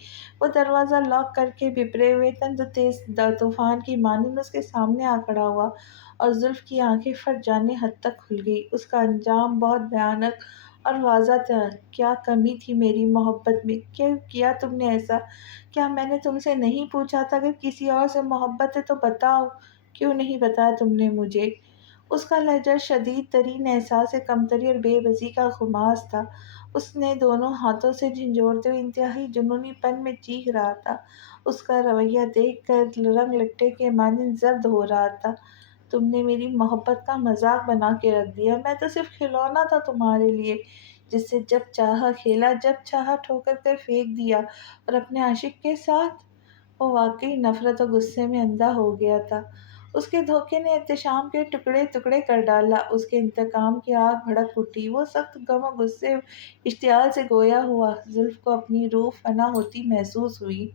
وہ دروازہ لاک کر کے بپرے ہوئے تن تیز طوفان کی مانند اس کے سامنے آ کھڑا ہوا اور زلف کی آنکھیں پھٹ جانے حد تک کھل گئی۔ اس کا انجام بہت بھیانک اور واضح تھا۔ کیا کمی تھی میری محبت میں؟ کیوں کیا تم نے ایسا؟ کیا میں نے تم سے نہیں پوچھا تھا اگر کسی اور سے محبت ہے تو بتاؤ؟ کیوں نہیں بتایا تم نے مجھے؟ اس کا لہجہ شدید ترین احساس کمتری اور بے بسی کا خماس تھا۔ اس نے دونوں ہاتھوں سے جھنجھوڑتے ہوئے انتہائی جنونی پن میں چیخ رہا تھا۔ اس کا رویہ دیکھ کر رنگ لٹے کے مانند زرد ہو رہا تھا۔ تم نے میری محبت کا مذاق بنا کے رکھ دیا۔ میں تو صرف کھلونا تھا تمہارے لیے، جس سے جب چاہا کھیلا، جب چاہا ٹھوکر کر پھینک دیا۔ اور اپنے عاشق کے ساتھ؟ وہ واقعی نفرت اور غصے میں اندھا ہو گیا تھا۔ اس کے دھوکے نے احتشام کے ٹکڑے ٹکڑے کر ڈالا۔ اس کے انتقام کی آگ بھڑک اٹھی۔ وہ سخت غم و غصے اشتعال سے گویا ہوا زلف کو اپنی روح فنا ہوتی محسوس ہوئی۔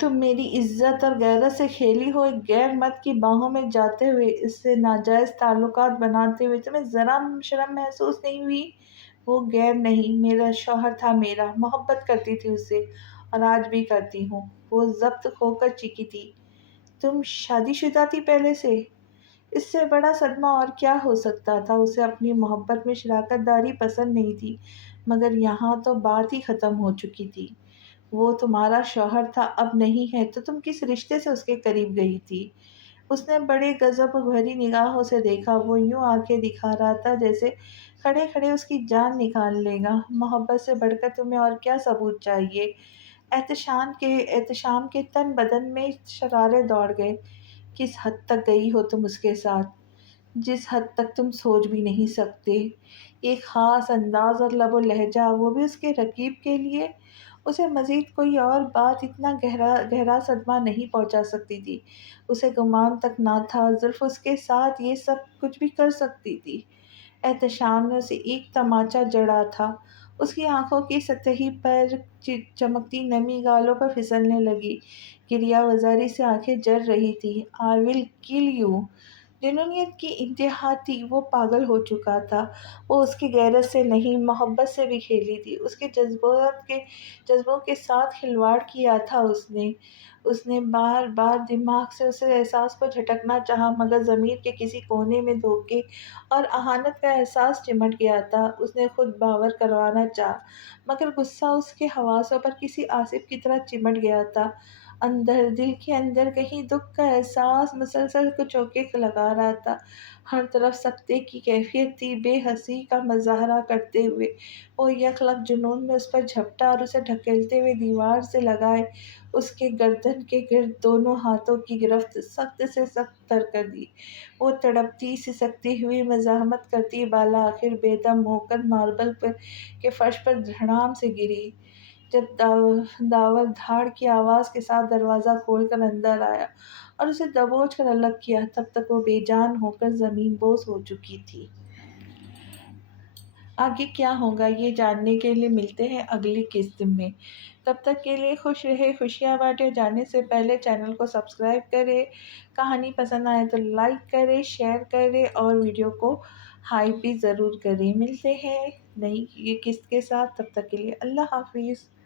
تم میری عزت اور غیرت سے کھیلی ہو، ایک غیر مرد کی باہوں میں جاتے ہوئے، اس سے ناجائز تعلقات بناتے ہوئے تمہیں ذرا شرم محسوس نہیں ہوئی؟ وہ غیر نہیں، میرا شوہر تھا، میرا۔ محبت کرتی تھی اس سے، اور آج بھی کرتی ہوں۔ وہ ضبط کھو کر چیخی تھی۔ تم شادی شدہ تھی پہلے سے؟ اس سے بڑا صدمہ اور کیا ہو سکتا تھا؟ اسے اپنی محبت میں شراکت داری پسند نہیں تھی، مگر یہاں تو بات ہی ختم ہو چکی تھی۔ وہ تمہارا شوہر تھا، اب نہیں ہے تو تم کس رشتے سے اس کے قریب گئی تھی؟ اس نے بڑے غضب بھری نگاہوں سے دیکھا۔ وہ یوں آنکھیں دکھا رہا تھا جیسے کھڑے کھڑے اس کی جان نکال لے گا۔ محبت سے بڑھ کر تمہیں اور کیا ثبوت چاہیے؟ احتشام کے تن بدن میں شرارے دوڑ گئے۔ کس حد تک گئی ہو تم اس کے ساتھ؟ جس حد تک تم سوچ بھی نہیں سکتے۔ ایک خاص انداز اور لب و لہجہ، وہ بھی اس کے رقیب کے لیے۔ اسے مزید کوئی اور بات اتنا گہرا صدمہ نہیں پہنچا سکتی تھی۔ اسے گمان تک نہ تھا زلف اس کے ساتھ یہ سب کچھ بھی کر سکتی تھی۔ احتشام نے اسے ایک تماچا جڑا تھا۔ اس کی آنکھوں کی سطحی پر چمکتی نمی گالوں پر پھسلنے لگی۔ گریہ وزاری سے آنکھیں جر رہی تھی۔ "آئی ول کل یو"۔ جنونیت کی انتہا تھی۔ وہ پاگل ہو چکا تھا۔ وہ اس کی غیرت سے نہیں، محبت سے بھی کھیلی تھی۔ اس کے جذبوں کے ساتھ کھلواڑ کیا تھا اس نے بار بار دماغ سے اس احساس کو جھٹکنا چاہا، مگر ضمیر کے کسی کونے میں دھوکے اور اہانت کا احساس چمٹ گیا تھا۔ اس نے خود باور کروانا چاہا، مگر غصہ اس کے حواسوں پر کسی آصف کی طرح چمٹ گیا تھا۔ دل کے اندر کہیں دکھ کا احساس مسلسل چوکے لگا رہا تھا۔ ہر طرف سکتے کی کیفیت تھی۔ بے حسی کا مظاہرہ کرتے ہوئے وہ یکلخت جنون میں اس پر جھپٹا اور اسے دھکیلتے ہوئے دیوار سے لگائے اس کے گردن کے گرد دونوں ہاتھوں کی گرفت سخت سے سخت تر کر دی۔ وہ تڑپتی سسکتی ہوئی مزاحمت کرتی بالا آخر بے دم ہو کر ماربل کے فرش پر دھڑام سے گری۔ جب داور دھاڑ کی آواز کے ساتھ دروازہ کھول کر اندر آیا اور اسے دبوچ کر الگ کیا، تب تک وہ بے جان ہو کر زمین بوس ہو چکی تھی۔ آگے کیا ہوگا یہ جاننے کے لیے ملتے ہیں اگلی قسط میں۔ تب تک کے لیے خوش رہے، خوشیاں بانٹے۔ جانے سے پہلے چینل کو سبسکرائب کریں، کہانی پسند آئے تو لائک کریں، شیئر کریں اور ویڈیو کو ہائپ بھی ضرور کریں۔ ملتے ہیں نئی قسط کے ساتھ، تب تک کے لیے اللہ حافظ۔